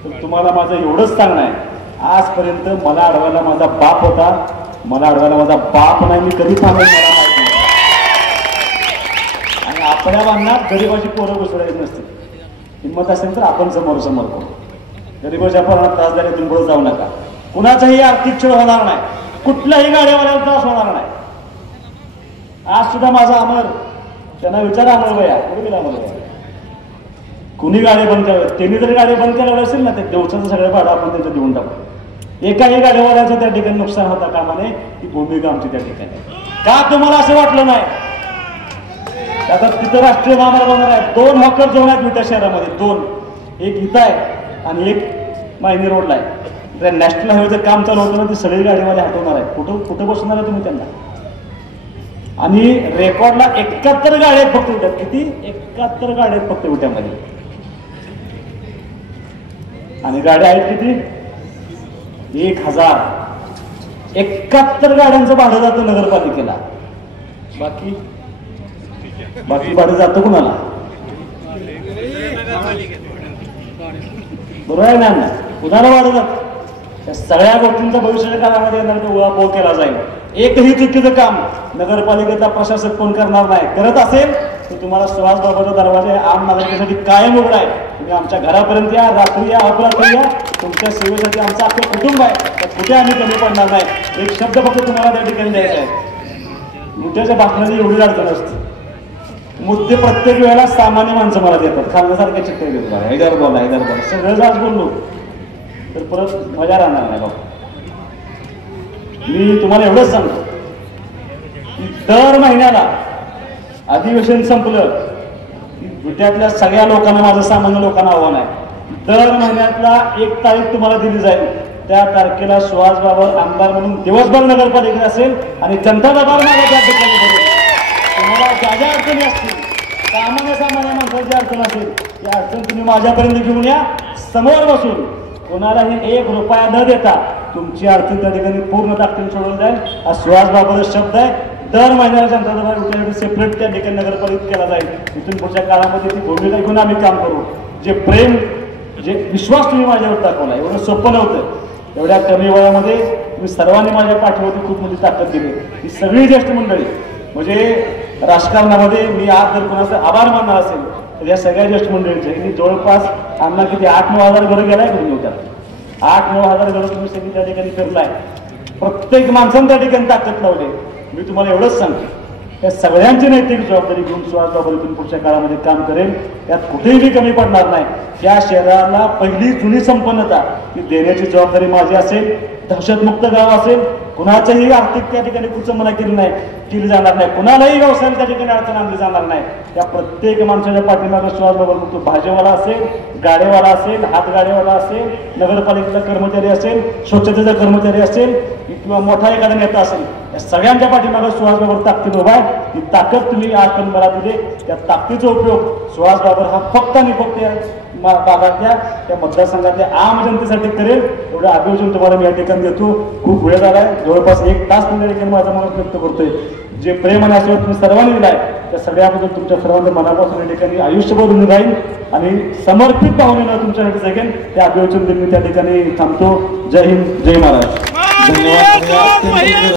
तर तुम्हाला माझं एवढंच सांगणं आहे, आजपर्यंत मला अडवायला माझा बाप होता, मला अडवायला माझा बाप नाही, मी कधी थांबेल मला माहिती नाही. आणि आपल्या बांधण्यात गरीबाची पोरं घुसवायची नसते, हिंमत असेल तर आपण समोर करू. गरीबाच्या पोरांना त्रास द्यायला तुम्ही पुढे जाऊ नका. कुणाचाही आर्थिक छळ होणार नाही, कुठल्याही गाड्यावाल्याला त्रास होणार नाही. आज सुद्धा माझा अमर, त्यांना विचारा अमर भैया कुठे गेला अमर भैया, कुणी गाडी बंद करावे, त्यांनी जरी गाडी बंद केल्यावर असेल ना, ते दिवसाचं सगळं भाडं आपण त्यांचं देऊन टाकू. एकाही गाडीवाल्याचं त्या ठिकाणी नुकसान होता कामा नये, ही भूमिका आमची त्या ठिकाणी. का तुम्हाला असं वाटलं नाही? आता तिथं राष्ट्रीय महामार्ग होणार आहे, 2 हॉकर झोन आहेत विटा शहरामध्ये, 2, एक इथं आहे आणि एक मायनी रोडला आहे. त्या नॅशनल हायवेचं काम चालू होतं ना, ती सगळी गाडीवाले हटवणार आहे. कुठं बसणार आहे तुम्ही त्यांना? आणि रेकॉर्डला 71 गाड्या आहेत फक्त विट्यात. किती? 71 गाड्या आहेत फक्त विट्यामध्ये. आणि गाड्या आहेत किती? 1000. 71 गाड्यांचं भाडं जातं नगरपालिकेला. बाकी भाडं जातं कुणाला? बरोबर आहे ना? कुणाला भाडं जातं? या सगळ्या गोष्टींचा भविष्याच्या काळामध्ये उहापोह केला जाईल. एकही चुकीचं काम नगरपालिकेचा प्रशासक कोण करणार नाही. करत असेल तर तुम्हाला सुहास बाबाचा दरवाजा आम नागरिकांसाठी कायम उघडा आहे. तुम्ही आमच्या घरापर्यंत या, रात्री या, अपरात्री या. तुमच्या सेवेसाठी आमचं अख्खं कुटुंब आहे, तर कुठे आम्ही कमी पडणार नाही. एक शब्द फक्त तुम्हाला त्या ठिकाणी द्यायचा आहे. मुद्द्याच्या भाषणाची एवढी अडचण असते. मुद्दे प्रत्येक वेळेला सामान्य माणसं मला देतात, खाल्ल्यासारखे चित्र देतात. हैदर बोला सगळं आज बोललो तर परत मजा राहणार नाही बाबा. मी तुम्हाला एवढंच सांगतो की दर महिन्याला अधिवेशन संपलं की विट्यातल्या सगळ्या लोकांना, माझं सामान्य लोकांना आव्हान आहे, दर महिन्यातला 1 तारीख तुम्हाला दिली जाईल. त्या तारखेला सुहास बाबा आमदार म्हणून दिवसभर नगरपालिकेत असेल आणि जनता दरबार माझ्या त्या ठिकाणी करेल. तुम्हाला ज्या ज्या अडचणी असतील, सामान्य माणसाची अडचण असेल, त्या अडचण तुम्ही माझ्यापर्यंत घेऊन या. समोर बसून कोणालाही 1 रुपया न देता तुमची अडचण त्या ठिकाणी पूर्ण ताकदीने सोडवून जाईल. हा सुहास बाबाचा शब्द आहे. दर महिन्याला जनता दरबार उठवण्यासाठी सेपरेट त्या ठिकाणी नगरपालिकेत केला जाईल. इथून पुढच्या काळामध्ये ती भूमिका घेऊन आम्ही काम करू. जे प्रेम, जे विश्वास तुम्ही माझ्यावर दाखवला, एवढं सोपं नव्हतं. एवढ्या कमी वयामध्ये तुम्ही सर्वांनी माझ्या पाठीवरती खूप मोठी ताकद दिली. ही सगळी ज्येष्ठ मंडळी, म्हणजे राजकारणामध्ये मी आज जर कोणाचा आभार मानणार असेल तर या सगळ्या ज्येष्ठ मंडळींचे. की जवळपास आम्हाला किती 8-9 हजार घरं गेलाय तुम्ही होत्या. 8-9 हजार घरं तुम्ही सगळी त्या ठिकाणी फिरलाय. प्रत्येक माणसानं त्या ठिकाणी ताकद लावली. मी तुम्हाला एवढंच सांगतो, या सगळ्यांची नैतिक जबाबदारी घेऊन सुहास बाबा इथून पुढच्या काळामध्ये काम करेल. यात कुठेही कमी पडणार नाही. या शहराला पहिली जुनी संपन्नता ही देण्याची जबाबदारी माझी असेल. दहशतमुक्त गाव असेल, कुणाच्याही आर्थिक त्या ठिकाणी कुचंबना केली जाणार नाही. कुणालाही व्यवसायाला त्या ठिकाणी अडचण आणली जाणार नाही. या प्रत्येक माणसाच्या पाठीमागे सुहास बाबा तो भाजीवाला असेल, गाडेवाला असेल, हातगाडेवाला असेल, नगरपालिकेचा कर्मचारी असेल, स्वच्छतेचा कर्मचारी असेल किंवा मोठा एखादा नेता असेल, या सगळ्यांच्या पाठीमागे सुहास बाबर ताकद उभा आहे. ही ताकद तुम्ही आजपर्यंत मला दिली. त्या ताकदीचा उपयोग सुहास बाबर हा फक्त आणि फक्त भागातल्या त्या मतदारसंघातल्या आम जनतेसाठी करेल. एवढं अभियोजन तुम्हाला मी या ठिकाणी देतो. खूप वेळ झाला आहे, जवळपास 1 तास तुम्ही या ठिकाणी माझा मनात व्यक्त करतोय. जे प्रेम आणि आशीर्वाद तुम्ही सर्वांनी दिलाय त्या सगळ्याबद्दल तुमच्या सर्वांच्या मनापासून या ठिकाणी आयुष्यभर उभं राहील आणि समर्पित भावनेनं तुमच्यासाठी जगेन. ते अभियोजन मी त्या ठिकाणी थांबतो. जय हिंद, जय महाराज. धन्यवाद.